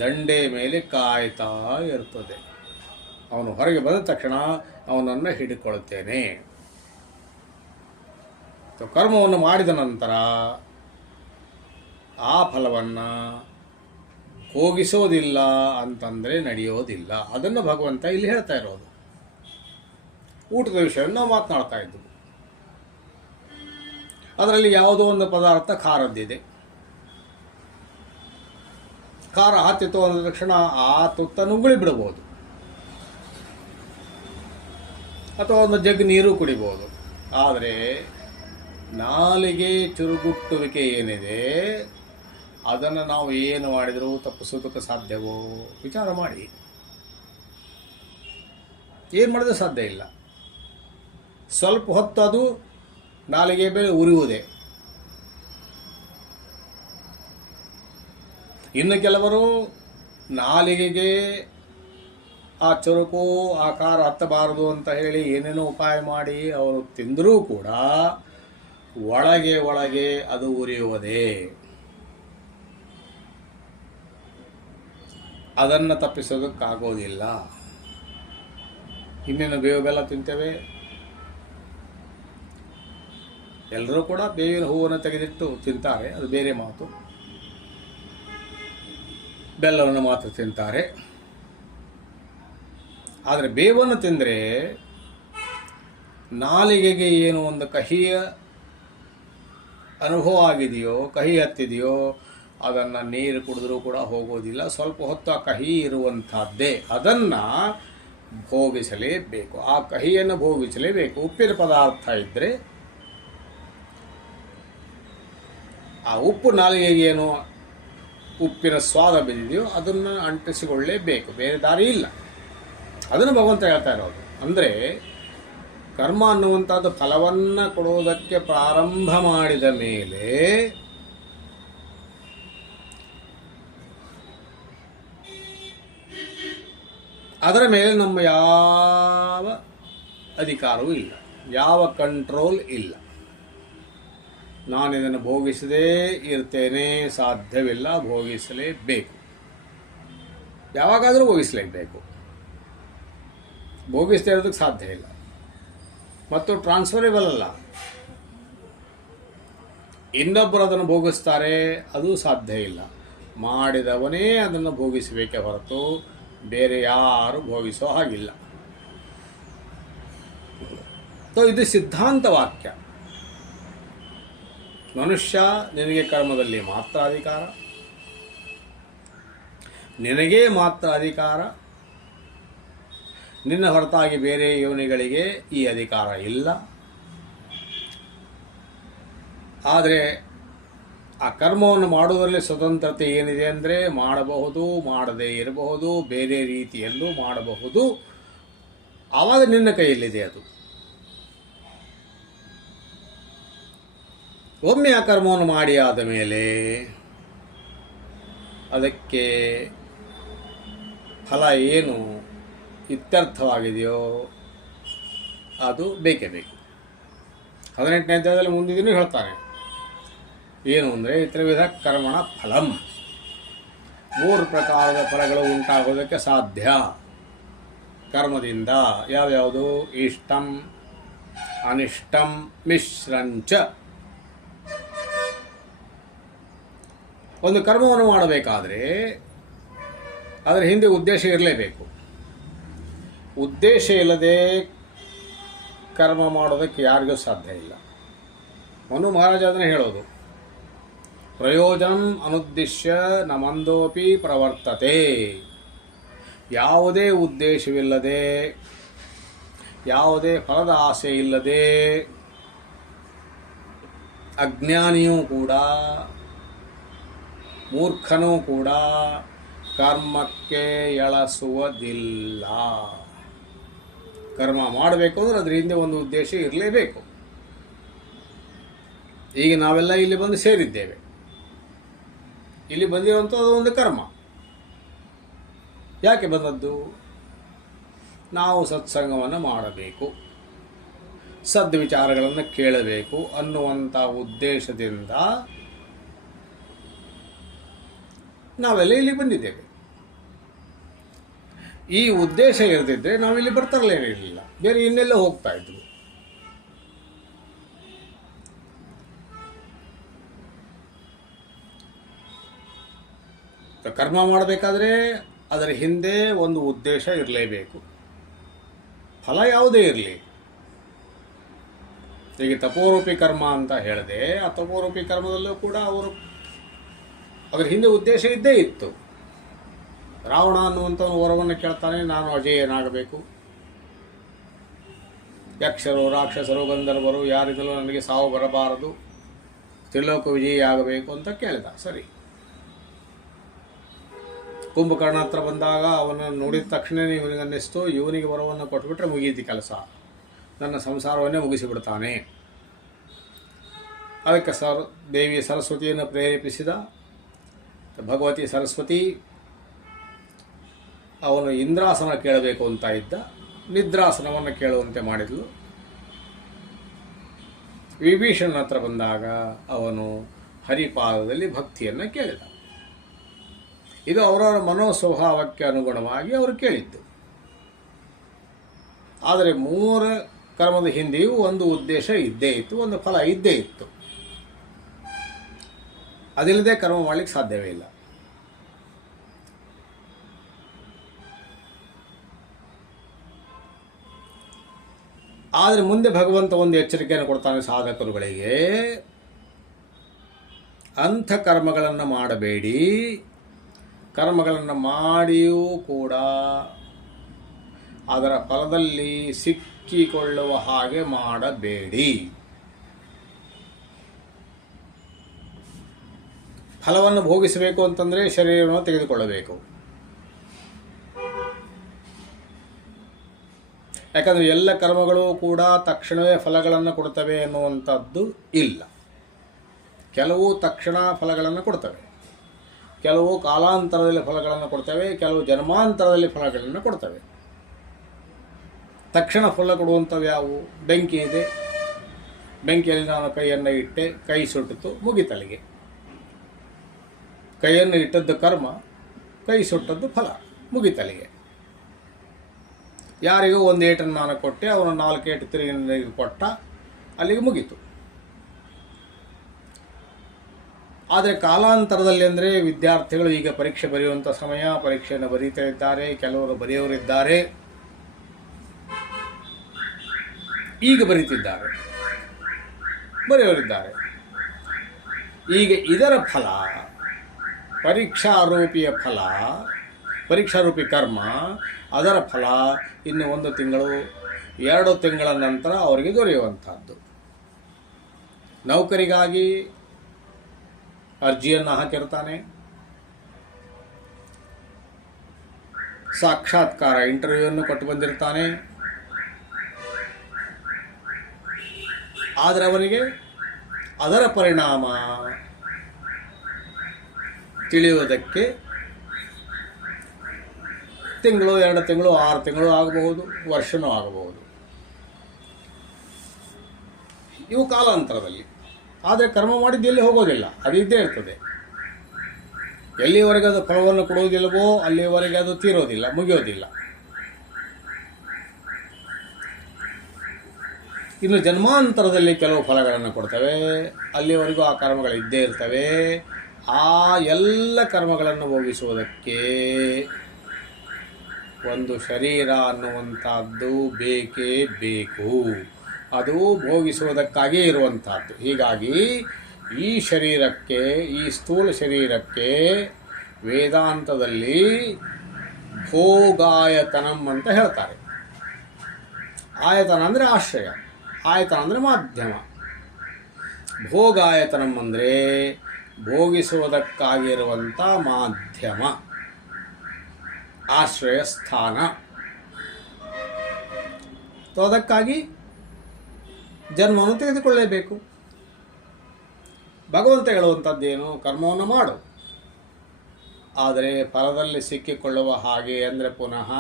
ದಂಡೆ ಮೇಲೆ ಕಾಯ್ತಾ ಇರ್ತದೆ. ಅವನು ಹೊರಗೆ ಬಂದ ತಕ್ಷಣ ಅವನನ್ನು ಹಿಡಿಕೊಳ್ಳುತ್ತೇನೆ. ಕರ್ಮವನ್ನು ಮಾಡಿದ ನಂತರ ಆ ಫಲವನ್ನು ಹೋಗಿಸೋದಿಲ್ಲ ಅಂತಂದರೆ ನಡೆಯೋದಿಲ್ಲ. ಅದನ್ನು ಭಗವಂತ ಇಲ್ಲಿ ಹೇಳ್ತಾ ಇರೋದು. ಊಟದ ವಿಷಯವನ್ನು ನಾವು ಮಾತನಾಡ್ತಾ ಇದ್ದವು. ಅದರಲ್ಲಿ ಯಾವುದೋ ಒಂದು ಪದಾರ್ಥ ಖಾರದ್ದಿದೆ. ಖಾರ ಹತ್ತಿತು ಅಂದ ತಕ್ಷಣ ಆ ತುತ್ತನ್ನು ಉಗುಳಿ ಬಿಡಬಹುದು, ಅಥವಾ ಒಂದು ಜಗ್ ನೀರು ಕುಡಿಬಹುದು. ಆದರೆ ನಾಲಿಗೆ ಚುರುಗುಟ್ಟುವಿಕೆ ಏನಿದೆ ಅದನ್ನು ನಾವು ಏನು ಮಾಡಿದರೂ ತಪ್ಪಿಸೋದಕ್ಕೆ ಸಾಧ್ಯವೋ? ವಿಚಾರ ಮಾಡಿ. ಏನು ಮಾಡಿದ್ರೆ ಸಾಧ್ಯ ಇಲ್ಲ. ಸ್ವಲ್ಪ ಹೊತ್ತು ಅದು ನಾಲಿಗೆ ಮೇಲೆ ಉರಿಯುವುದೇ. ಇನ್ನು ಕೆಲವರು ನಾಲಿಗೆಗೆ ಆ ಚುರುಕು ಆಕಾರ ಹತ್ತಬಾರದು ಅಂತ ಹೇಳಿ ಏನೇನೋ ಉಪಾಯ ಮಾಡಿ ಅವರು ತಿಂದರೂ ಕೂಡ ಒಳಗೆ ಒಳಗೆ ಅದು ಉರಿಯುವುದೇ. ಅದನ್ನು ತಪ್ಪಿಸೋದಕ್ಕಾಗೋದಿಲ್ಲ. ಇನ್ನೇನು ಬೇವು ಬೆಲ್ಲ ತಿಂತೇವೆ, ಎಲ್ಲರೂ ಕೂಡ ಬೇವಿನ ಹೂವನ್ನು ತೆಗೆದಿಟ್ಟು ತಿಂತಾರೆ, ಅದು ಬೇರೆ ಮಾತು. ಬೆಲ್ಲವನ್ನು ಮಾತ್ರ ತಿಂತಾರೆ. ಆದರೆ ಬೇವನ್ನು ತಿಂದರೆ ನಾಲಿಗೆಗೆ ಏನು ಒಂದು ಕಹಿಯ ಅನುಭವ ಆಗಿದೆಯೋ, ಕಹಿ ಹತ್ತಿದೆಯೋ, ಅದನ್ನು ನೀರು ಕುಡಿದ್ರೂ ಕೂಡ ಹೋಗೋದಿಲ್ಲ. ಸ್ವಲ್ಪ ಹೊತ್ತು ಆ ಕಹಿ ಇರುವಂಥದ್ದೇ, ಅದನ್ನು ಭೋಗಿಸಲೇಬೇಕು. ಆ ಕಹಿಯನ್ನು ಭೋಗಿಸಲೇಬೇಕು. ಉಪ್ಪಿನ ಪದಾರ್ಥ ಇದ್ದರೆ ಆ ಉಪ್ಪು ನಾಲಿಗೆಗೆ ಏನು ಉಪ್ಪಿನ ಸ್ವಾದ ಬಿದ್ದಿದೆಯೋ ಅದನ್ನು ಅಂಟಿಸಿಕೊಳ್ಳಲೇಬೇಕು, ಬೇರೆ ದಾರಿ ಇಲ್ಲ. ಅದನ್ನು ಭಗವಂತ ಹೇಳ್ತಾ ಇರೋದು. ಅಂದರೆ ಕರ್ಮ ಅನ್ನುವಂಥದ್ದು ಫಲವನ್ನು ಕೊಡುವುದಕ್ಕೆ ಪ್ರಾರಂಭ ಮಾಡಿದ ಮೇಲೆ ಅದರ ಮೇಲೆ ನಮ್ಮ ಯಾವ ಅಧಿಕಾರವೂ ಇಲ್ಲ, ಯಾವ ಕಂಟ್ರೋಲ್ ಇಲ್ಲ. ನಾನು ಇದನ್ನು ಭೋಗಿಸದೇ ಇರ್ತೇನೆ, ಸಾಧ್ಯವಿಲ್ಲ, ಭೋಗಿಸಲೇಬೇಕು. ಯಾವಾಗಾದರೂ ಭೋಗಿಸಲೇಬೇಕು, ಭೋಗಿಸದೇ ಇರೋದಕ್ಕೆ ಸಾಧ್ಯ ಇಲ್ಲ. ಮತ್ತು ಟ್ರಾನ್ಸ್ಫರೇಬಲ್ ಅಲ್ಲ. ಇನ್ನೊಬ್ಬರು ಅದನ್ನು ಭೋಗಿಸ್ತಾರೆ, ಅದು ಸಾಧ್ಯ ಇಲ್ಲ. ಮಾಡಿದವನೇ ಅದನ್ನು ಭೋಗಿಸಬೇಕೇ ಹೊರತು ಬೇರೆ ಯಾರು ಭೋಗಿಸೋ ಹಾಗಿಲ್ಲ. ಇದು ಸಿದ್ಧಾಂತ ವಾಕ್ಯ. ಮನುಷ್ಯ, ನಿನಗೆ ಕರ್ಮದಲ್ಲಿ ಮಾತ್ರ ಅಧಿಕಾರ, ನಿನಗೇ ಮಾತ್ರ ಅಧಿಕಾರ. ನಿನ್ನ ಹೊರತಾಗಿ ಬೇರೆ ಯೋನಿಗಳಿಗೆ ಈ ಅಧಿಕಾರ ಇಲ್ಲ. ಆದರೆ ಆ ಕರ್ಮವನ್ನು ಮಾಡುವುದರಲ್ಲಿ ಸ್ವತಂತ್ರತೆ ಏನಿದೆ ಅಂದರೆ, ಮಾಡಬಹುದು, ಮಾಡದೇ ಇರಬಹುದು, ಬೇರೆ ರೀತಿಯಲ್ಲೂ ಮಾಡಬಹುದು. ಆವಾಗ ನಿನ್ನ ಕೈಯಲ್ಲಿದೆ ಅದು. ಒಮ್ಮೆ ಆ ಕರ್ಮವನ್ನು ಮಾಡಿ ಆದ ಮೇಲೆ ಅದಕ್ಕೆ ಫಲ ಏನು ಇತ್ಯರ್ಥವಾಗಿದೆಯೋ ಅದು ಬೇಕೇ ಬೇಕು. 18ನೇ ಅಧ್ಯಾಯದಲ್ಲಿ ಮುಂದಿನ ಹೇಳ್ತಾನೆ ಏನು ಅಂದರೆ, ತ್ರಿವಿಧ ಕರ್ಮಣ ಫಲಂ, 3 ಪ್ರಕಾರದ ಫಲಗಳು ಉಂಟಾಗೋದಕ್ಕೆ ಸಾಧ್ಯ ಕರ್ಮದಿಂದ. ಯಾವ್ಯಾವುದು? ಇಷ್ಟಂ, ಅನಿಷ್ಟಂ, ಮಿಶ್ರಂಚ. ಒಂದು ಕರ್ಮವನ್ನು ಮಾಡಬೇಕಾದ್ರೆ ಅದರ ಹಿಂದೆ ಉದ್ದೇಶ ಇರಲೇಬೇಕು. ಉದ್ದೇಶ ಇಲ್ಲದೆ ಕರ್ಮ ಮಾಡೋದಕ್ಕೆ ಯಾರಿಗೂ ಸಾಧ್ಯ ಇಲ್ಲ. ಮನು ಮಹಾರಾಜ ಅದನ್ನೇ ಹೇಳೋದು, ಪ್ರಯೋಜನ ಅನುದ್ದೇಶ್ಯ ನ ಮಂದೋಪಿ ಪ್ರವರ್ತತೆ. ಯಾವುದೇ ಉದ್ದೇಶವಿಲ್ಲದೆ, ಯಾವುದೇ ಫಲದ ಆಸೆ ಇಲ್ಲದೆ ಅಜ್ಞಾನಿಯೂ ಕೂಡ, ಮೂರ್ಖನೂ ಕೂಡ ಕರ್ಮಕ್ಕೆ ಎಳಸುವುದಿಲ್ಲ. ಕರ್ಮ ಮಾಡಬೇಕು ಅಂದರೆ ಅದರ ಹಿಂದೆ ಒಂದು ಉದ್ದೇಶ ಇರಲೇಬೇಕು. ಈಗ ನಾವೆಲ್ಲ ಇಲ್ಲಿ ಬಂದು ಸೇರಿದ್ದೇವೆ. ಇಲ್ಲಿ ಬಂದಿರುವಂಥದ್ದು ಒಂದು ಕರ್ಮ. ಯಾಕೆ ಬಂದದ್ದು? ನಾವು ಸತ್ಸಂಗವನ್ನು ಮಾಡಬೇಕು, ಸದ್ವಿಚಾರಗಳನ್ನು ಕೇಳಬೇಕು ಅನ್ನುವಂಥ ಉದ್ದೇಶದಿಂದ ನಾವೆಲ್ಲ ಇಲ್ಲಿ ಬಂದಿದ್ದೇವೆ. ಈ ಉದ್ದೇಶ ಇರದಿದ್ದರೆ ನಾವಿಲ್ಲಿ ಬರ್ತಿರಲಿಲ್ಲ, ಬೇರೆ ಇನ್ನೆಲ್ಲ ಹೋಗ್ತಾ ಇದ್ವು. ಕರ್ಮ ಮಾಡಬೇಕಾದ್ರೆ ಅದರ ಹಿಂದೆ ಒಂದು ಉದ್ದೇಶ ಇರಲೇಬೇಕು. ಫಲ ಯಾವುದೇ ಇರಲಿ. ಈಗ ತಪೋರೂಪಿ ಕರ್ಮ ಅಂತ ಹೇಳಿದೆ, ಆ ತಪೋರೂಪಿ ಕರ್ಮದಲ್ಲೂ ಕೂಡ ಅವರು ಅದರ ಹಿಂದೆ ಉದ್ದೇಶ ಇದ್ದೇ ಇತ್ತು. ರಾವಣ ಅನ್ನುವಂಥವನು ವರವನ್ನು ಕೇಳ್ತಾನೆ, ನಾನು ಅಜೇಯನಾಗಬೇಕು, ಯಕ್ಷರು, ರಾಕ್ಷಸರು, ಗಂಧರ್ವರು ಯಾರಿಗಲೂ ನನಗೆ ಸಾವು ಬರಬಾರದು, ತ್ರಿಲೋಕ ವಿಜಯಿ ಆಗಬೇಕು ಅಂತ ಕೇಳಿದ. ಸರಿ, ಕುಂಭಕರ್ಣ ಹತ್ರ ಬಂದಾಗ ಅವನನ್ನು ನೋಡಿದ ತಕ್ಷಣ ಇವನಿಗೆ ಅನ್ನಿಸ್ತು, ಇವನಿಗೆ ವರವನ್ನು ಕೊಟ್ಬಿಟ್ರೆ ಮುಗಿಯಿತು ಕೆಲಸ, ನನ್ನ ಸಂಸಾರವನ್ನೇ ಮುಗಿಸಿಬಿಡ್ತಾನೆ. ಅದಕ್ಕೆ ದೇವಿ ಸರಸ್ವತಿಯನ್ನು ಪ್ರೇರೇಪಿಸಿದ. ಭಗವತಿ ಸರಸ್ವತಿ ಅವನು ಇಂದ್ರಾಸನ ಕೇಳಬೇಕು ಅಂತ ಇದ್ದ, ನಿದ್ರಾಸನವನ್ನು ಕೇಳುವಂತೆ ಮಾಡಿದ್ಲು. ವಿಭೀಷಣನ ಹತ್ರ ಬಂದಾಗ ಅವನು ಹರಿಪಾದದಲ್ಲಿ ಭಕ್ತಿಯನ್ನು ಕೇಳಿದ. ಇದು ಅವರವರ ಮನೋಸ್ವಭಾವಕ್ಕೆ ಅನುಗುಣವಾಗಿ ಅವರು ಕೇಳಿದ್ದು. ಆದರೆ ಮೂರ ಕರ್ಮದ ಹಿಂದೆಯೂ ಒಂದು ಉದ್ದೇಶ ಇದ್ದೇ ಇತ್ತು, ಒಂದು ಫಲ ಇದ್ದೇ ಇತ್ತು. ಅದಿಲ್ಲದೆ ಕರ್ಮ ಮಾಡಲಿಕ್ಕೆ ಸಾಧ್ಯವೇ ಇಲ್ಲ. ಆದರೆ ಮುಂದೆ ಭಗವಂತ ಒಂದು ಎಚ್ಚರಿಕೆಯನ್ನು ಕೊಡ್ತಾನೆ ಸಾಧಕರುಗಳಿಗೆ, ಅಂಥ ಕರ್ಮಗಳನ್ನು ಮಾಡಬೇಡಿ, ಕರ್ಮಗಳನ್ನು ಮಾಡಿಯೂ ಕೂಡ ಅದರ ಫಲದಲ್ಲಿ ಸಿಕ್ಕಿಕೊಳ್ಳುವ ಹಾಗೆ ಮಾಡಬೇಡಿ. ಫಲವನ್ನು ಭೋಗಿಸಬೇಕು ಅಂತಂದರೆ ಶರೀರವನ್ನು ತೆಗೆದುಕೊಳ್ಳಬೇಕು. ಯಾಕಂದರೆ ಎಲ್ಲ ಕರ್ಮಗಳು ಕೂಡ ತಕ್ಷಣವೇ ಫಲಗಳನ್ನು ಕೊಡ್ತವೆ ಎನ್ನುವಂಥದ್ದು ಇಲ್ಲ. ಕೆಲವು ತಕ್ಷಣ ಫಲಗಳನ್ನು ಕೊಡ್ತವೆ, ಕೆಲವು ಕಾಲಾಂತರದಲ್ಲಿ ಫಲಗಳನ್ನು ಕೊಡ್ತವೆ, ಕೆಲವು ಜನ್ಮಾಂತರದಲ್ಲಿ ಫಲಗಳನ್ನು ಕೊಡ್ತವೆ. ತಕ್ಷಣ ಫಲ ಕೊಡುವಂಥವು ಯಾವುವು? ಬೆಂಕಿ ಇದೆ, ಬೆಂಕಿಯಲ್ಲಿ ನಾನು ಕೈಯನ್ನು ಇಟ್ಟೆ, ಕೈ ಸುಟ್ಟಿತು, ಮುಗಿತಲಿಗೆ. ಕೈಯನ್ನು ಇಟ್ಟದ್ದು ಕರ್ಮ, ಕೈ ಸುಟ್ಟದ್ದು ಫಲ, ಮುಗಿತಲಿಗೆ. ಯಾರಿಗೂ ಒಂದು ಏಟನ್ನು ನಾನು ಕೊಟ್ಟೆ, ಅವನು 4 ಏಟು ತಿರುಗಿ ಕೊಟ್ಟ, ಅಲ್ಲಿಗೆ ಮುಗೀತು. ಆದರೆ ಕಾಲಾಂತರದಲ್ಲಿ ಅಂದರೆ ವಿದ್ಯಾರ್ಥಿಗಳು ಈಗ ಪರೀಕ್ಷೆ ಬರೆಯುವಂಥ ಸಮಯ, ಪರೀಕ್ಷೆಯನ್ನು ಬರೀತಾ ಇದ್ದಾರೆ, ಕೆಲವರು ಬರೆಯೋರಿದ್ದಾರೆ, ಈಗ ಬರೀತಿದ್ದಾರೆ, ಬರೆಯೋರಿದ್ದಾರೆ. ಈಗ ಇದರ ಫಲ, ಪರೀಕ್ಷಾರೂಪಿಯ ಫಲ, ಪರೀಕ್ಷಾರೂಪಿ ಕರ್ಮ, ಅದರ ಫಲ ಇನ್ನು 1 ತಿಂಗಳು 2 ತಿಂಗಳ ನಂತರ ಅವರಿಗೆ ದೊರೆಯುವಂಥದ್ದು. ನೌಕರಿಗಾಗಿ ಅರ್ಜಿಯನ್ನು ಹಾಕಿರ್ತಾನೆ, ಸಾಕ್ಷಾತ್ಕಾರ ಇಂಟರ್ವ್ಯೂವನ್ನು ಕೊಟ್ಟು ಬಂದಿರ್ತಾನೆ. ಆದರೆ ಅವನಿಗೆ ಅದರ ಪರಿಣಾಮ ತಿಳಿಯುವುದಕ್ಕೆ ತಿಂಗಳು, 2 ತಿಂಗಳು, 6 ತಿಂಗಳು ಆಗಬಹುದು, ವರ್ಷನೂ ಆಗಬಹುದು. ಇವು ಕಾಲಾಂತರದಲ್ಲಿ. ಆದರೆ ಕರ್ಮ ಮಾಡಿದ್ದು ಎಲ್ಲಿ ಹೋಗೋದಿಲ್ಲ, ಅದು ಇದ್ದೇ ಇರ್ತದೆ. ಎಲ್ಲಿವರೆಗೆ ಅದು ಫಲವನ್ನು ಕೊಡುವುದಿಲ್ಲವೋ ಅಲ್ಲಿವರೆಗೆ ಅದು ತೀರೋದಿಲ್ಲ, ಮುಗಿಯೋದಿಲ್ಲ. ಇನ್ನು ಜನ್ಮಾಂತರದಲ್ಲಿ ಕೆಲವು ಫಲಗಳನ್ನು ಕೊಡ್ತವೆ, ಅಲ್ಲಿವರೆಗೂ ಆ ಕರ್ಮಗಳು ಇದ್ದೇ ಇರ್ತವೆ. ಆ ಎಲ್ಲ ಕರ್ಮಗಳನ್ನು ಭೋಗಿಸುವುದಕ್ಕೆ ಒಂದು ಶರೀರ ಅನ್ನುವಂಥದ್ದು ಬೇಕೇ ಬೇಕು. ಅದು ಭೋಗಿಸುವುದಕ್ಕಾಗಿಯೇ ಇರುವಂಥದ್ದು. ಹೀಗಾಗಿ ಈ ಶರೀರಕ್ಕೆ, ಈ ಸ್ಥೂಲ ಶರೀರಕ್ಕೆ ವೇದಾಂತದಲ್ಲಿ ಭೋಗಾಯತನಂ ಅಂತ ಹೇಳ್ತಾರೆ. ಆಯತನ ಅಂದರೆ ಆಶ್ರಯ, ಆಯತನ ಅಂದರೆ ಮಾಧ್ಯಮ. ಭೋಗಾಯತನಂ ಅಂದರೆ ಭೋಗಿಸುವುದಕ್ಕಾಗಿರುವಂಥ ಮಾಧ್ಯಮ, ಆಶ್ರಯ ಸ್ಥಾನ. ಅದಕ್ಕಾಗಿ ಜನ್ಮವನ್ನು ತೆಗೆದುಕೊಳ್ಳಲೇಬೇಕು. ಭಗವಂತ ಹೇಳುವಂಥದ್ದೇನು? ಕರ್ಮವನ್ನು ಮಾಡು, ಆದರೆ ಫಲದಲ್ಲಿ ಸಿಕ್ಕಿಕೊಳ್ಳುವ ಹಾಗೆ ಅಂದರೆ ಪುನಃ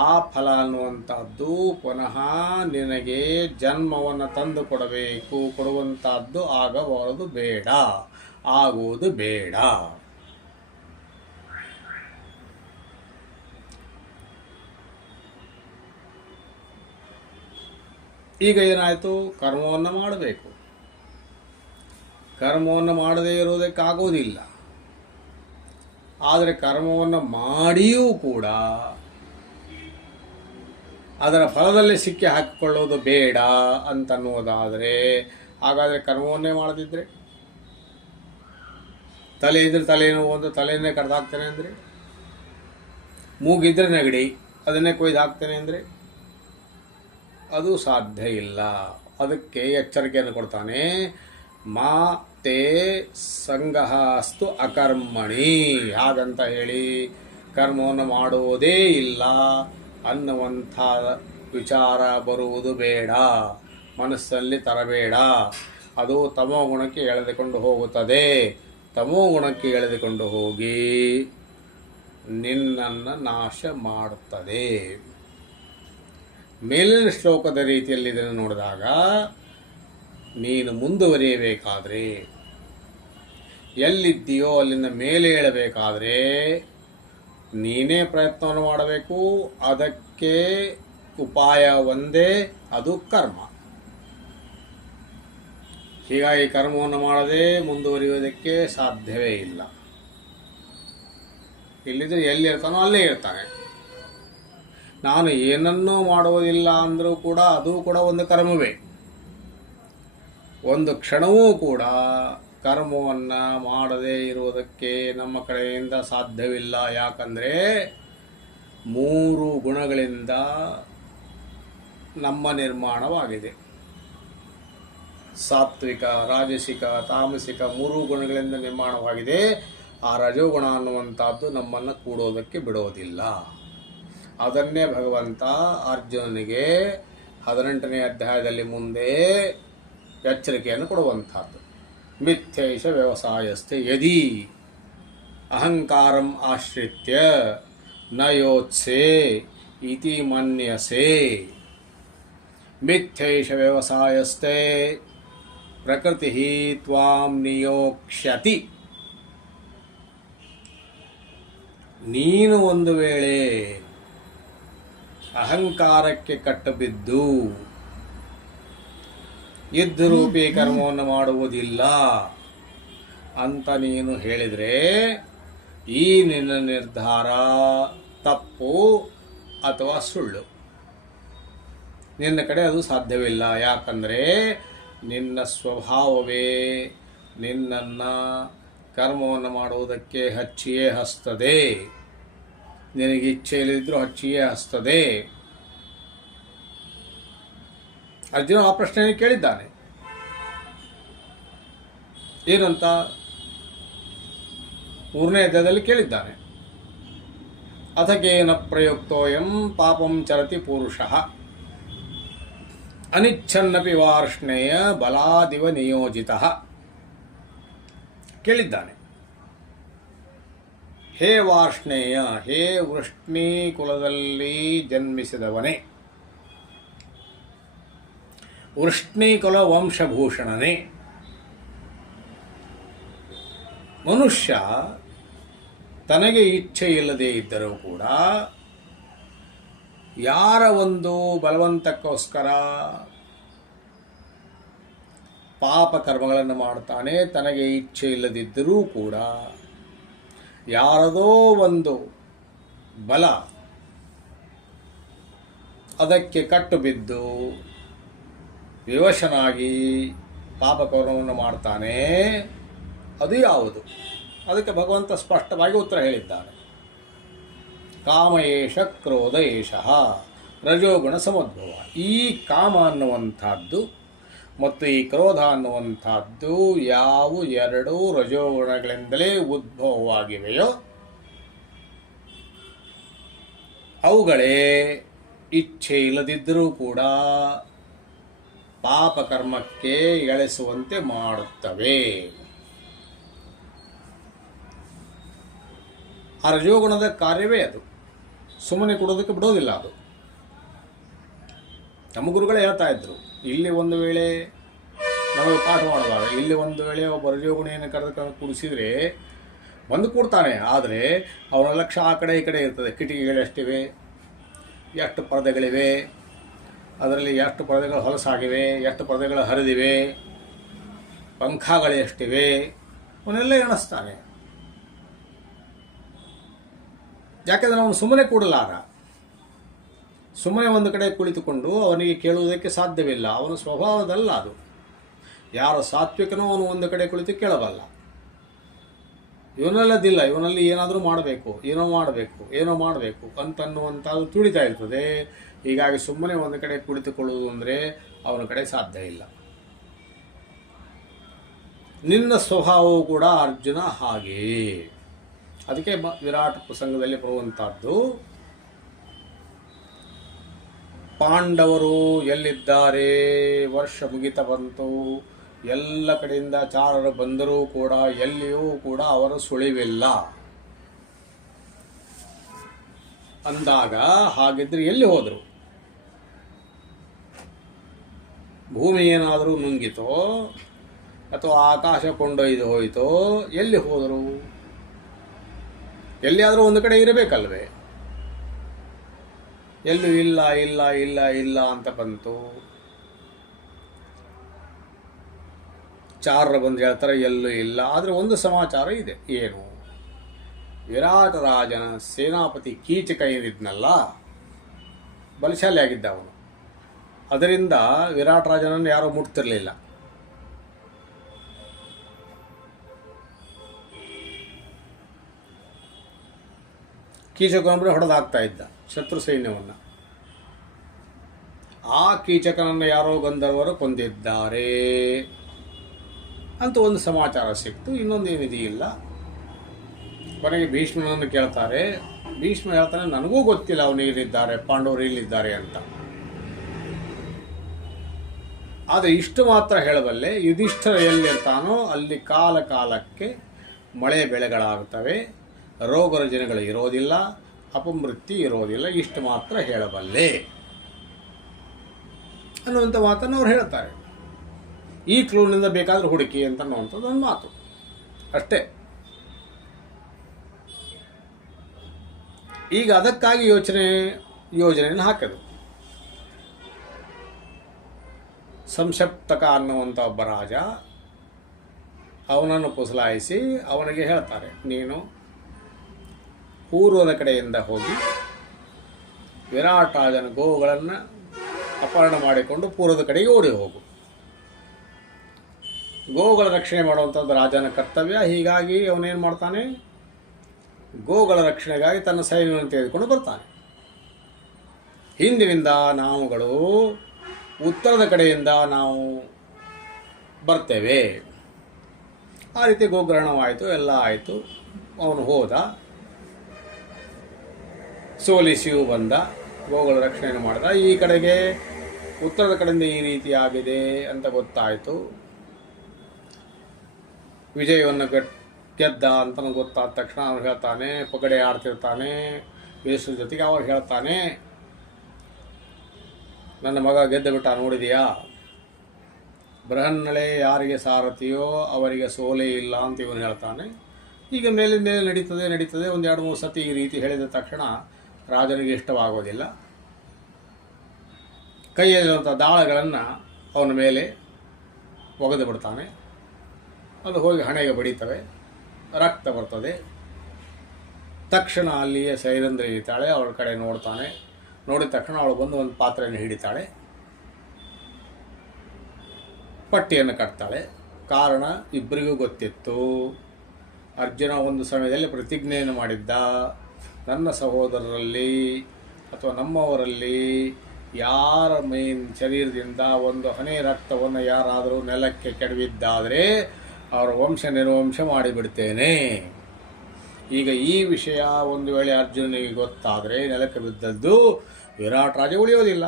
ಆ ಫಲ ಅನ್ನುವಂಥದ್ದು ಪುನಃ ನಿನಗೆ ಜನ್ಮವನ್ನು ತಂದು ಕೊಡಬೇಕು, ಕೊಡುವಂಥದ್ದು ಆಗಬಾರದು, ಬೇಡ, ಆಗುವುದು ಬೇಡ. ಈಗ ಏನಾಯಿತು? ಕರ್ಮವನ್ನು ಮಾಡಬೇಕು. ಕರ್ಮವನ್ನು ಮಾಡದೇ ಇರುವುದಕ್ಕಾಗೋದಿಲ್ಲ. ಆದರೆ ಕರ್ಮವನ್ನು ಮಾಡಿಯೂ ಕೂಡ ಅದರ ಫಲದಲ್ಲಿ ಸಿಕ್ಕಿ ಹಾಕಿಕೊಳ್ಳೋದು ಬೇಡ ಅಂತನ್ನುವುದಾದರೆ, ಹಾಗಾದರೆ ಕರ್ಮವನ್ನೇ ಮಾಡದಿದ್ದರೆ, ತಲೆ ಇದ್ರೆ ತಲೆನೋವು ಒಂದು ತಲೆಯನ್ನೇ ಕಡ್ದು ಹಾಕ್ತೇನೆ ಅಂದರೆ, ಮೂಗಿದ್ರೆ ನೆಗಡಿ ಅದನ್ನೇ ಕೊಯ್ದು ಹಾಕ್ತೇನೆ ಅಂದರೆ ಅದು ಸಾಧ್ಯ ಇಲ್ಲ. ಅದಕ್ಕೆ ಎಚ್ಚರಿಕೆಯನ್ನು ಕೊಡ್ತಾನೆ. ಮಾತೆ ಸಂಗಹಸ್ತು ಅಕರ್ಮಣಿ, ಹಾಗಂತ ಹೇಳಿ ಕರ್ಮವನ್ನು ಮಾಡುವುದೇ ಇಲ್ಲ ಅನ್ನುವಂಥ ವಿಚಾರ ಬರುವುದು ಬೇಡ, ಮನಸ್ಸಲ್ಲಿ ತರಬೇಡ. ಅದು ತಮೋ ಗುಣಕ್ಕೆ ಎಳೆದುಕೊಂಡು ಹೋಗುತ್ತದೆ. ತಮೋ ಗುಣಕ್ಕೆ ಎಳೆದುಕೊಂಡು ಹೋಗಿ ನಿನ್ನನ್ನು ನಾಶ ಮಾಡುತ್ತದೆ. ಮೇಲಿನ ಶ್ಲೋಕದ ರೀತಿಯಲ್ಲಿ ಇದನ್ನು ನೋಡಿದಾಗ ನೀನು ಮುಂದುವರಿಯಬೇಕಾದ್ರೆ, ಎಲ್ಲಿದ್ದೀಯೋ ಅಲ್ಲಿಂದ ಮೇಲೆ ಏಳಬೇಕಾದ್ರೆ ನೀನೇ ಪ್ರಯತ್ನವನ್ನು ಮಾಡಬೇಕು. ಅದಕ್ಕೆ ಉಪಾಯ ಒಂದೇ, ಅದು ಕರ್ಮ. ಹೀಗಾಗಿ ಕರ್ಮವನ್ನು ಮಾಡದೆ ಮುಂದುವರಿಯುವುದಕ್ಕೆ ಸಾಧ್ಯವೇ ಇಲ್ಲ. ಇಲ್ಲಿದ್ರೆ ಎಲ್ಲಿರ್ತಾನೋ ಅಲ್ಲೇ ಇರ್ತಾನೆ. ನಾನು ಏನನ್ನೂ ಮಾಡುವುದಿಲ್ಲ ಅಂದರೂ ಕೂಡ ಅದು ಕೂಡ ಒಂದು ಕರ್ಮವೇ. ಒಂದು ಕ್ಷಣವೂ ಕೂಡ ಕರ್ಮವನ್ನು ಮಾಡದೇ ಇರುವುದಕ್ಕೆ ನಮ್ಮ ಕಡೆಯಿಂದ ಸಾಧ್ಯವಿಲ್ಲ. ಯಾಕಂದರೆ 3 ಗುಣಗಳಿಂದ ನಮ್ಮ ನಿರ್ಮಾಣವಾಗಿದೆ. ಸಾತ್ವಿಕ, ರಾಜಸಿಕ, ತಾಮಸಿಕ 3 ಗುಣಗಳಿಂದ ನಿರ್ಮಾಣವಾಗಿದೆ. ಆ ರಜೋಗುಣ ಅನ್ನುವಂಥದ್ದು ನಮ್ಮನ್ನು ಕೂಡೋದಕ್ಕೆ ಬಿಡೋದಿಲ್ಲ. ಅದನ್ನೇ ಭಗವಂತ ಅರ್ಜುನನಿಗೆ 18ನೇ ಅಧ್ಯಾಯದಲ್ಲಿ ಮುಂದೆ ಎಚ್ಚರಿಕೆಯನ್ನು ಕೊಡುವಂಥದ್ದು. ಮಿಥ್ಯೈಷ ವ್ಯವಸಾಯಸ್ಥೆ ಯದಿ ಅಹಂಕಾರಂ ಆಶ್ರಿತ್ಯ ನ ಯೋತ್ಸೆ ಇತಿ ಮನ್ಯಸೆ. ಮಿಥ್ಯೈಷ ವ್ಯವಸಾಯಸ್ಥೆ ಪ್ರಕೃತಿ ತ್ವಾಂ ನಿಯೋಕ್ಷ್ಯತಿ. ನೀನು ಒಂದು ವೇಳೆ ಅಹಂಕಾರಕ್ಕೆ ಕಟ್ಟಬಿದ್ದು ಯುದ್ಧರೂಪಿ ಕರ್ಮವನ್ನು ಮಾಡುವುದಿಲ್ಲ ಅಂತ ನೀನು ಹೇಳಿದರೆ ಈ ನಿನ್ನ ನಿರ್ಧಾರ ತಪ್ಪು ಅಥವಾ ಸುಳ್ಳು. ನಿನ್ನ ಕಡೆ ಅದು ಸಾಧ್ಯವಿಲ್ಲ. ಯಾಕಂದರೆ ನಿನ್ನ ಸ್ವಭಾವವೇ ನಿನ್ನನ್ನು ಕರ್ಮವನ್ನು ಮಾಡುವುದಕ್ಕೆ ಹಚ್ಚಿಯೇ ಹಸ್ತದೆ. ನಿನಗೆ ಇಚ್ಛೆ ಇಲ್ಲದಿದ್ದರೂ ಹಚ್ಚಿಯೇ ಹಸ್ತದೆ. ಅರ್ಜುನ ಆ ಪ್ರಶ್ನೆಯನ್ನು ಕೇಳಿದ್ದಾನೆ. ಏನಂತ 3ನೇ ಅಧ್ಯಾಯದಲ್ಲಿ ಕೇಳಿದ್ದಾನೆ. ಅಥಕೇನ ಪ್ರಯುಕ್ತೋಯಂ ಪಾಪಂ ಚರತಿ ಪುರುಷಃ ಅನಿಚ್ಛನ್ನಪಿ ವಾರ್ಷ್ಣೇಯ ಬಲಾದಿವ ನಿಯೋಜಿತಃ. ಕೇಳಿದ್ದಾನೆ, ಹೇ ವಾರ್ಷ್ಣೇಯ, ಹೇ ವೃಷ್ಣಿ ಕುಲದಲ್ಲಿ ಜನ್ಮಿಸಿದವನೇ, ವೃಷ್ಣಿಕುಲ ವಂಶಭೂಷಣನೇ. ಮನುಷ್ಯ ತನಗೆ ಇಚ್ಛೆ ಇಲ್ಲದೆ ಇದ್ದರೂ ಕೂಡ ಯಾರ ಒಂದು ಬಲವಂತಕ್ಕೋಸ್ಕರ ಪಾಪ ಕರ್ಮಗಳನ್ನು ಮಾಡ್ತಾನೆ. ತನಗೆ ಇಚ್ಛೆ ಇಲ್ಲದಿದ್ದರೂ ಕೂಡ ಯಾರದೋ ಒಂದು ಬಲ ಅದಕ್ಕೆ ಕಟ್ಟು ಬಿದ್ದು ವಿವಶನಾಗಿ ಪಾಪಕರ್ಮವನ್ನು ಮಾಡ್ತಾನೆ. ಅದು ಯಾವುದು? ಅದಕ್ಕೆ ಭಗವಂತ ಸ್ಪಷ್ಟವಾಗಿ ಉತ್ತರ ಹೇಳಿದ್ದಾನೆ. ಕಾಮ ಏಷ ಕ್ರೋಧ ಏಷಃ ರಜೋಗುಣ ಸಮುದ್ಭವ. ಈ ಕಾಮ ಅನ್ನುವಂಥದ್ದು ಮತ್ತು ಈ ಕ್ರೋಧ ಅನ್ನುವಂಥದ್ದು ಯಾವ 2 ರಜೋಗುಣಗಳಿಂದಲೇ ಉದ್ಭವವಾಗಿವೆಯೋ ಅವುಗಳೇ ಇಚ್ಛೆ ಇಲ್ಲದಿದ್ದರೂ ಕೂಡ ಪಾಪಕರ್ಮಕ್ಕೆ ಎಳೆಸುವಂತೆ ಮಾಡುತ್ತವೆ. ಆ ರಜೋಗುಣದ ಕಾರ್ಯವೇ ಅದು. ಸುಮ್ಮನೆ ಕೊಡೋದಕ್ಕೆ ಬಿಡೋದಿಲ್ಲ ಅದು. ನಮ್ಮ ಗುರುಗಳೇ ಹೇಳ್ತಾ ಇದ್ರು, ಇಲ್ಲಿ ಒಂದು ವೇಳೆ ನಮಗೆ ಪಾಠ ಮಾಡುವಾಗ ಇಲ್ಲಿ ಒಂದು ವೇಳೆ ಒಬ್ಬ ರಜೋಗುಣಿಯನ್ನು ಕರೆದು ಕುಡಿಸಿದರೆ ಬಂದು ಕೊಡ್ತಾನೆ. ಆದರೆ ಅವನ ಲಕ್ಷ್ಯ ಆ ಕಡೆ ಈ ಕಡೆ ಇರ್ತದೆ. ಕಿಟಕಿಗಳೆಷ್ಟಿವೆ, ಎಷ್ಟು ಪರದೆಗಳಿವೆ, ಅದರಲ್ಲಿ ಎಷ್ಟು ಪರದೆಗಳು ಹೊಲಸಾಗಿವೆ, ಎಷ್ಟು ಪರದೆಗಳು ಹರಿದಿವೆ, ಪಂಖಗಳು ಎಷ್ಟಿವೆ, ಅವನ್ನೆಲ್ಲ ಎಣಿಸ್ತಾನೆ. ಯಾಕೆಂದರೆ ಅವನು ಸುಮ್ಮನೆ ಕೂಡಲಾರ. ಸುಮ್ಮನೆ ಒಂದು ಕಡೆ ಕುಳಿತುಕೊಂಡು ಅವನಿಗೆ ಕೇಳುವುದಕ್ಕೆ ಸಾಧ್ಯವಿಲ್ಲ. ಅವನ ಸ್ವಭಾವದಲ್ಲ ಅದು. ಯಾರು ಸಾತ್ವಿಕನೋ ಅವನು ಒಂದು ಕಡೆ ಕುಳಿತು ಕೇಳಬಲ್ಲ. ಇವನಲ್ಲದಿಲ್ಲ. ಇವನಲ್ಲಿ ಏನಾದರೂ ಮಾಡಬೇಕು, ಏನೋ ಮಾಡಬೇಕು ಅಂತನ್ನುವಂಥದ್ದು ತುಳಿತಾ ಇರ್ತದೆ. ಹೀಗಾಗಿ ಸುಮ್ಮನೆ ಒಂದು ಕಡೆ ಕುಳಿತುಕೊಳ್ಳುವುದು ಅಂದರೆ ಅವನ ಕಡೆ ಸಾಧ್ಯ ಇಲ್ಲ. ನಿನ್ನ ಸ್ವಭಾವವು ಕೂಡ ಅರ್ಜುನ ಹಾಗೆಯೇ. ಅದಕ್ಕೆ ವಿರಾಟ್ ಪ್ರಸಂಗದಲ್ಲಿ ಬರುವಂಥದ್ದು, ಪಾಂಡವರು ಎಲ್ಲಿದ್ದಾರೆ? ವರ್ಷ ಮುಗಿತ ಬಂತು, ಎಲ್ಲ ಕಡೆಯಿಂದ ಚಾರರು ಬಂದರೂ ಕೂಡ ಎಲ್ಲಿಯೂ ಕೂಡ ಅವರ ಸುಳಿವಿಲ್ಲ. ಅಂದಾಗ ಹಾಗಿದ್ರೆ ಎಲ್ಲಿ ಹೋದರು? ಭೂಮಿ ಏನಾದರೂ ನುಂಗಿತೋ ಅಥವಾ ಆಕಾಶ ಕೊಂಡೊಯ್ದು ಹೋಯಿತೋ? ಎಲ್ಲಿ ಹೋದರು? ಎಲ್ಲಿಯಾದರೂ ಒಂದು ಕಡೆ ಇರಬೇಕಲ್ವೇ? ಎಲ್ಲೂ ಇಲ್ಲ ಇಲ್ಲ ಇಲ್ಲ ಇಲ್ಲ ಅಂತ ಬಂತು. ಚಾರರು ಬಂದು ಹೇಳ್ತಾರೆ ಎಲ್ಲೂ ಇಲ್ಲ. ಆದರೆ ಒಂದು ಸಮಾಚಾರ ಇದೆ. ಏನು? ವಿರಾಟ ರಾಜನ ಸೇನಾಪತಿ ಕೀಚಕ ಏನಿದ್ನಲ್ಲ, ಬಲಶಾಲಿ ಆಗಿದ್ದ ಅವನು. ಅದರಿಂದ ವಿರಾಟ ರಾಜನನ್ನು ಯಾರೂ ಮುಟ್ತಿರಲಿಲ್ಲ. ಕೀಚಕನೊಬ್ಬರೆ ಹೊಡೆದಾಗ್ತಾ ಇದ್ದ ಶತ್ರು ಸೈನ್ಯವನ್ನು. ಆ ಕೀಚಕನನ್ನು ಯಾರೋ ಗಂಧರ್ವರು ಕೊಂದಿದ್ದಾರೆ ಅಂತ ಒಂದು ಸಮಾಚಾರ ಸಿಕ್ತು. ಇನ್ನೊಂದೇನಿದೆಯಿಲ್ಲ. ಕೊನೆಗೆ ಭೀಷ್ಮನನ್ನು ಕೇಳ್ತಾರೆ. ಭೀಷ್ಮ ಹೇಳ್ತಾನೆ, ನನಗೂ ಗೊತ್ತಿಲ್ಲ ಅವನು ಇಲ್ಲಿದ್ದಾರೆ, ಪಾಂಡವರು ಇಲ್ಲಿದ್ದಾರೆ ಅಂತ. ಆದರೆ ಇಷ್ಟು ಮಾತ್ರ ಹೇಳಬಲ್ಲೆ, ಯುಧಿಷ್ಠಿರ ಎಲ್ಲಿರ್ತಾನೋ ಅಲ್ಲಿ ಕಾಲ ಕಾಲಕ್ಕೆ ಮಳೆ ಬೆಳೆಗಳಾಗುತ್ತವೆ, ರೋಗ ರುಜಿನಗಳು ಇರೋದಿಲ್ಲ, ಅಪಮೃತ್ಯು ಇರೋದಿಲ್ಲ. ಇಷ್ಟು ಮಾತ್ರ ಹೇಳಬಲ್ಲೆ ಅನ್ನುವಂಥ ಮಾತನ್ನು ಅವ್ರು ಹೇಳ್ತಾರೆ. ಈ ಕ್ಲೂನಿಂದ ಬೇಕಾದರೂ ಹುಡುಕಿ ಅಂತ ಅನ್ನುವಂಥದ್ದು ಒಂದು ಮಾತು ಅಷ್ಟೇ. ಈಗ ಅದಕ್ಕಾಗಿ ಯೋಜನೆಯನ್ನು ಹಾಕಿದ್ರು. ಸಂಶಪ್ತಕ ಅನ್ನುವಂಥ ಒಬ್ಬ ರಾಜ, ಅವನನ್ನು ಪುಸಲಾಯಿಸಿ ಅವನಿಗೆ ಹೇಳ್ತಾರೆ, ನೀನು ಪೂರ್ವದ ಕಡೆಯಿಂದ ಹೋಗಿ ವಿರಾಟ ರಾಜನ ಗೋವುಗಳನ್ನು ಅಪಹರಣ ಮಾಡಿಕೊಂಡು ಪೂರ್ವದ ಕಡೆಗೆ ಓಡಿ ಹೋಗು. ಗೋವುಗಳ ರಕ್ಷಣೆ ಮಾಡುವಂಥದ್ದು ರಾಜನ ಕರ್ತವ್ಯ. ಹೀಗಾಗಿ ಅವನೇನು ಮಾಡ್ತಾನೆ, ಗೋಗಳ ರಕ್ಷಣೆಗಾಗಿ ತನ್ನ ಸೈನ್ಯವನ್ನು ತೆಗೆದುಕೊಂಡು ಬರ್ತಾನೆ. ಹಿಂದಿನಿಂದ ನಾವುಗಳು ಉತ್ತರದ ಕಡೆಯಿಂದ ನಾವು ಬರ್ತೇವೆ. ಆ ರೀತಿ ಗೋಗ್ರಹಣವಾಯಿತು, ಎಲ್ಲ ಆಯಿತು. ಅವನು ಹೋದ, ಸೋಲಿಸಿಯೂ ಬಂದ, ಗೋಗಳ ರಕ್ಷಣೆಯನ್ನು ಮಾಡಿದ. ಈ ಕಡೆಗೆ ಉತ್ತರದ ಕಡೆಯಿಂದ ಈ ರೀತಿ ಆಗಿದೆ ಅಂತ ಗೊತ್ತಾಯಿತು. ವಿಜಯವನ್ನು ಗೆದ್ದ ಅಂತ ಗೊತ್ತಾದ ತಕ್ಷಣ ಅವನು ಹೇಳ್ತಾನೆ, ಪಗಡೆ ಆಡ್ತಿರ್ತಾನೆ ಯುಧಿಷ್ಠಿರ ಜೊತೆಗೆ. ಅವ್ರು ಹೇಳ್ತಾನೆ, ನನ್ನ ಮಗ ಗೆದ್ದು ಬಿಟ್ಟ ನೋಡಿದೆಯಾ? ಬೃಹನ್ನಳೆ ಯಾರಿಗೆ ಸಾರಥಿಯೋ ಅವರಿಗೆ ಸೋಲೇ ಇಲ್ಲ ಅಂತ ಇವನು ಹೇಳ್ತಾನೆ. ಈಗ ಮೇಲಿಂದ ನಡೀತದೆ. ಒಂದು 2-3 ಸತಿ ಈ ರೀತಿ ಹೇಳಿದ ತಕ್ಷಣ ರಾಜನಿಗೆ ಇಷ್ಟವಾಗೋದಿಲ್ಲ. ಕೈಯಲ್ಲಿರುವಂಥ ದಾಳಗಳನ್ನು ಅವನ ಮೇಲೆ ಒಗೆದು ಬಿಡ್ತಾನೆ. ಅದು ಹೋಗಿ ಹಣೆಗೆ ಬಡಿತವೆ, ರಕ್ತ ಬರ್ತದೆ. ತಕ್ಷಣ ಅಲ್ಲಿಯೇ ಸೈರಂಧ್ರಿ ಇರ್ತಾಳೆ. ಅವಳ ಕಡೆ ನೋಡ್ತಾನೆ. ನೋಡಿದ ತಕ್ಷಣ ಅವಳು ಬಂದು ಒಂದು ಪಾತ್ರೆಯನ್ನು ಹಿಡಿತಾಳೆ, ಪಟ್ಟಿಯನ್ನು ಕಟ್ತಾಳೆ. ಕಾರಣ ಇಬ್ಬರಿಗೂ ಗೊತ್ತಿತ್ತು. ಅರ್ಜುನ ಒಂದು ಸಮಯದಲ್ಲಿ ಪ್ರತಿಜ್ಞೆಯನ್ನು ಮಾಡಿದ್ದ, ನನ್ನ ಸಹೋದರರಲ್ಲಿ ಅಥವಾ ನಮ್ಮವರಲ್ಲಿ ಯಾರ ಶರೀರದಿಂದ ಒಂದು ಹನಿ ರಕ್ತವನ್ನು ಯಾರಾದರೂ ನೆಲಕ್ಕೆ ಕೆಡವಿದ್ದಾದರೆ ಅವರ ವಂಶ ನಿರ್ವಂಶ ಮಾಡಿಬಿಡ್ತೇನೆ. ಈಗ ಈ ವಿಷಯ ಒಂದು ವೇಳೆ ಅರ್ಜುನಿಗೆ ಗೊತ್ತಾದರೆ ನೆಲಕ್ಕೆ ಬಿದ್ದದ್ದು ವಿರಾಟ್ ರಾಜ ಉಳಿಯೋದಿಲ್ಲ.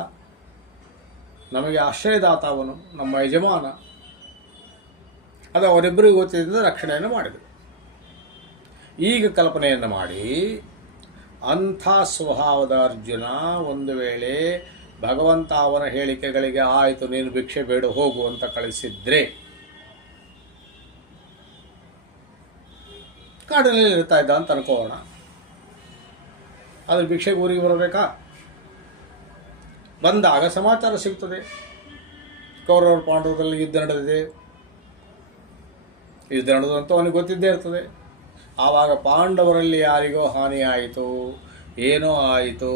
ನಮಗೆ ಆಶ್ರಯದಾತ ಅವನು, ನಮ್ಮ ಯಜಮಾನ. ಅದು ಅವರಿಬ್ಬರಿಗೂ ಗೊತ್ತಿದ್ದ ರಕ್ಷಣೆಯನ್ನು ಮಾಡಿದರು. ಈಗ ಕಲ್ಪನೆಯನ್ನು ಮಾಡಿ, ಅಂಥ ಸ್ವಭಾವದ ಅರ್ಜುನ ಒಂದು ವೇಳೆ ಭಗವಂತ ಅವನ ಹೇಳಿಕೆಗಳಿಗೆ ಆಯಿತು ನೀನು ಭಿಕ್ಷೆ ಬೇಡ ಹೋಗು ಅಂತ ಕಳಿಸಿದ್ರೆ ಕಾಡಿನಲ್ಲಿ ಇರ್ತಾ ಇದ್ದ ಅಂತ ಅನ್ಕೋಣ. ಆದರೆ ಭಿಕ್ಷೆಗೆ ಊರಿಗೆ ಬರಬೇಕಾ? ಬಂದಾಗ ಸಮಾಚಾರ ಸಿಗ್ತದೆ, ಕೌರವರು ಪಾಂಡವರಲ್ಲಿ ಯುದ್ಧ ನಡೆದಿದೆ. ಯುದ್ಧ ನಡೆದಂತೂ ಅವನಿಗೆ ಗೊತ್ತಿದ್ದೇ ಇರ್ತದೆ. ಆವಾಗ ಪಾಂಡವರಲ್ಲಿ ಯಾರಿಗೋ ಹಾನಿ ಆಯಿತು, ಏನೋ ಆಯಿತು,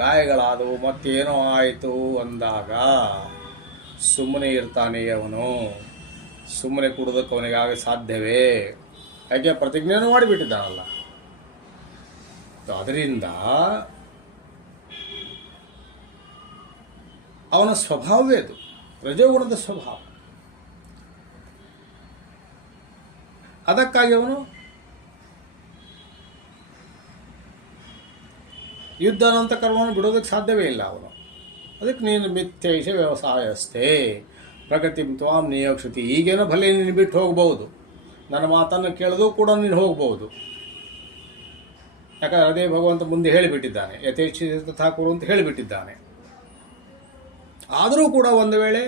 ಗಾಯಗಳಾದವು, ಮತ್ತೇನೋ ಆಯಿತು ಅಂದಾಗ ಸುಮ್ಮನೆ ಇರ್ತಾನೆ ಅವನು. ಸುಮ್ಮನೆ ಕೊಡೋದಕ್ಕೆ ಅವನಿಗಾಗ ಸಾಧ್ಯವೇ? ಯಾಕೆ ಪ್ರತಿಜ್ಞೆಯನ್ನು ಮಾಡಿಬಿಟ್ಟಿದ್ದಾನಲ್ಲ. ಅದರಿಂದ ಅವನ ಸ್ವಭಾವವೇ ಅದು, ರಜೋಗುಣದ ಸ್ವಭಾವ. ಅದಕ್ಕಾಗಿ ಅವನು ಯುದ್ಧ ಅನ್ನೋಂಥ ಕರ್ಮವನ್ನು ಬಿಡೋದಕ್ಕೆ ಸಾಧ್ಯವೇ ಇಲ್ಲ ಅವನು. ಅದಕ್ಕೆ ನೀನು ಮಿಥ್ಯೈಷ ವ್ಯವಸಾಯಸ್ಥೆ ಪ್ರಗತಿ ತ್ವಾಂ ನಿಯೋಕ್ಷತಿ. ಈಗೇನೋ ಭಲೆ ನೀನು ಬಿಟ್ಟು ಹೋಗ್ಬೋದು, ನನ್ನ ಮಾತನ್ನು ಕೇಳೋದು ಕೂಡ ನೀನು ಹೋಗ್ಬೋದು. ಯಾಕಂದರೆ ಅದೇ ಭಗವಂತ ಮುಂದೆ ಹೇಳಿಬಿಟ್ಟಿದ್ದಾನೆ, ಯಥೇಚ್ಛ ತಥಾ ಕುರು ಅಂತ ಹೇಳಿಬಿಟ್ಟಿದ್ದಾನೆ. ಆದರೂ ಕೂಡ ಒಂದು ವೇಳೆ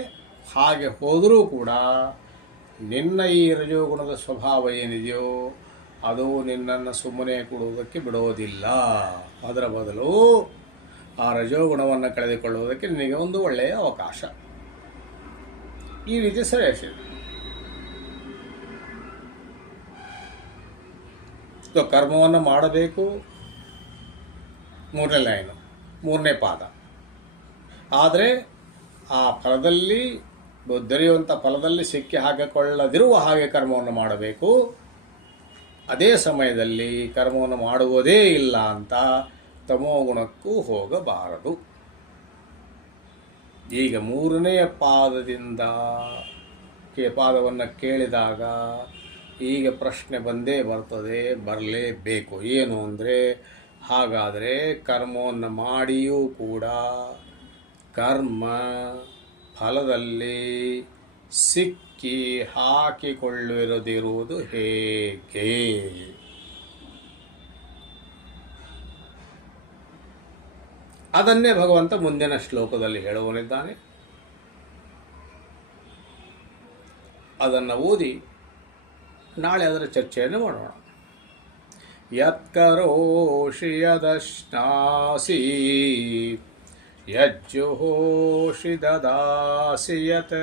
ಹಾಗೆ ಹೋದರೂ ಕೂಡ ನಿನ್ನ ಈ ರಜೋಗುಣದ ಸ್ವಭಾವ ಏನಿದೆಯೋ ಅದು ನಿನ್ನನ್ನು ಸುಮ್ಮನೆ ಕೊಡುವುದಕ್ಕೆ ಬಿಡೋದಿಲ್ಲ. ಅದರ ಬದಲು ಆ ರಜೋಗುಣವನ್ನು ಕಳೆದುಕೊಳ್ಳುವುದಕ್ಕೆ ನಿನಗೆ ಒಂದು ಒಳ್ಳೆಯ ಅವಕಾಶ. ಈ ರೀತಿ ಸರಿಯಾಗಿದೆ. ಕರ್ಮವನ್ನು ಮಾಡಬೇಕು, 3ನೇ ಲೈನು, 3ನೇ ಪಾದ. ಆದರೆ ಆ ಫಲದಲ್ಲಿ ದೊರೆಯುವಂಥ ಫಲದಲ್ಲಿ ಸಿಕ್ಕಿ ಹಾಕಿಕೊಳ್ಳದಿರುವ ಹಾಗೆ ಕರ್ಮವನ್ನು ಮಾಡಬೇಕು. ಅದೇ ಸಮಯದಲ್ಲಿ ಕರ್ಮವನ್ನು ಮಾಡುವುದೇ ಇಲ್ಲ ಅಂತ ತಮೋಗುಣಕ್ಕೂ ಹೋಗಬಾರದು. ಈಗ 3ನೇ ಪಾದದಿಂದ ಪಾದವನ್ನು ಕೇಳಿದಾಗ ಈಗ ಪ್ರಶ್ನೆ ಬಂದೇ ಬರ್ತದೆ, ಬರಲೇಬೇಕು. ಏನು ಅಂದರೆ, ಹಾಗಾದರೆ ಕರ್ಮವನ್ನು ಮಾಡಿಯೂ ಕೂಡ ಕರ್ಮ ಫಲದಲ್ಲಿ ಸಿಕ್ಕಿ ಹಾಕಿಕೊಳ್ಳಿರದಿರುವುದು ಹೇಗೆ? ಅದನ್ನೇ ಭಗವಂತ ಮುಂದಿನ ಶ್ಲೋಕದಲ್ಲಿ ಹೇಳುವನಿದ್ದಾನೆ. ಅದನ್ನು ಓದಿ ನಾಳೆ ಅದರ ಚರ್ಚೆಯನ್ನು ಮಾಡೋಣ. ಯತ್ಕರೋಷಿ ಯದಶ್ನಾಸಿ ಯಜ್ಜುಹೋಷಿ ದದಾಸಿ ಯತ್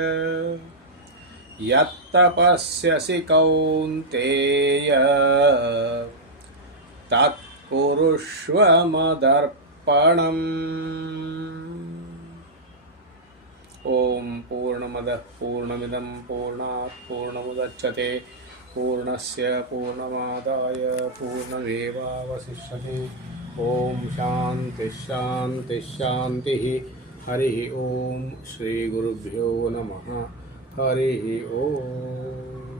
ಯತ್ತಪಸ್ಯಸಿ ಕೌಂತೇಯ ತತ್ಕುರುಷ್ವ ಮದರ್ಪಣಂ. ಓಂ ಪೂರ್ಣಮದಃ ಪೂರ್ಣಮಿದಂ ಪೂರ್ಣಾತ್ ಪೂರ್ಣಮುದಚ್ಯತೆ ಪೂರ್ಣಸ್ಯ ಪೂರ್ಣಮಾದಾಯ ಪೂರ್ಣಮೇವಾವಶಿಷ್ಯತೆ. ಓಂ ಶಾಂತಿ ಶಾಂತಿ ಶಾಂತಿ. ಹರಿ ಓಂ ಶ್ರೀ ಗುರುಭ್ಯೋ ನಮಃ. ಹರಿ ಓಂ.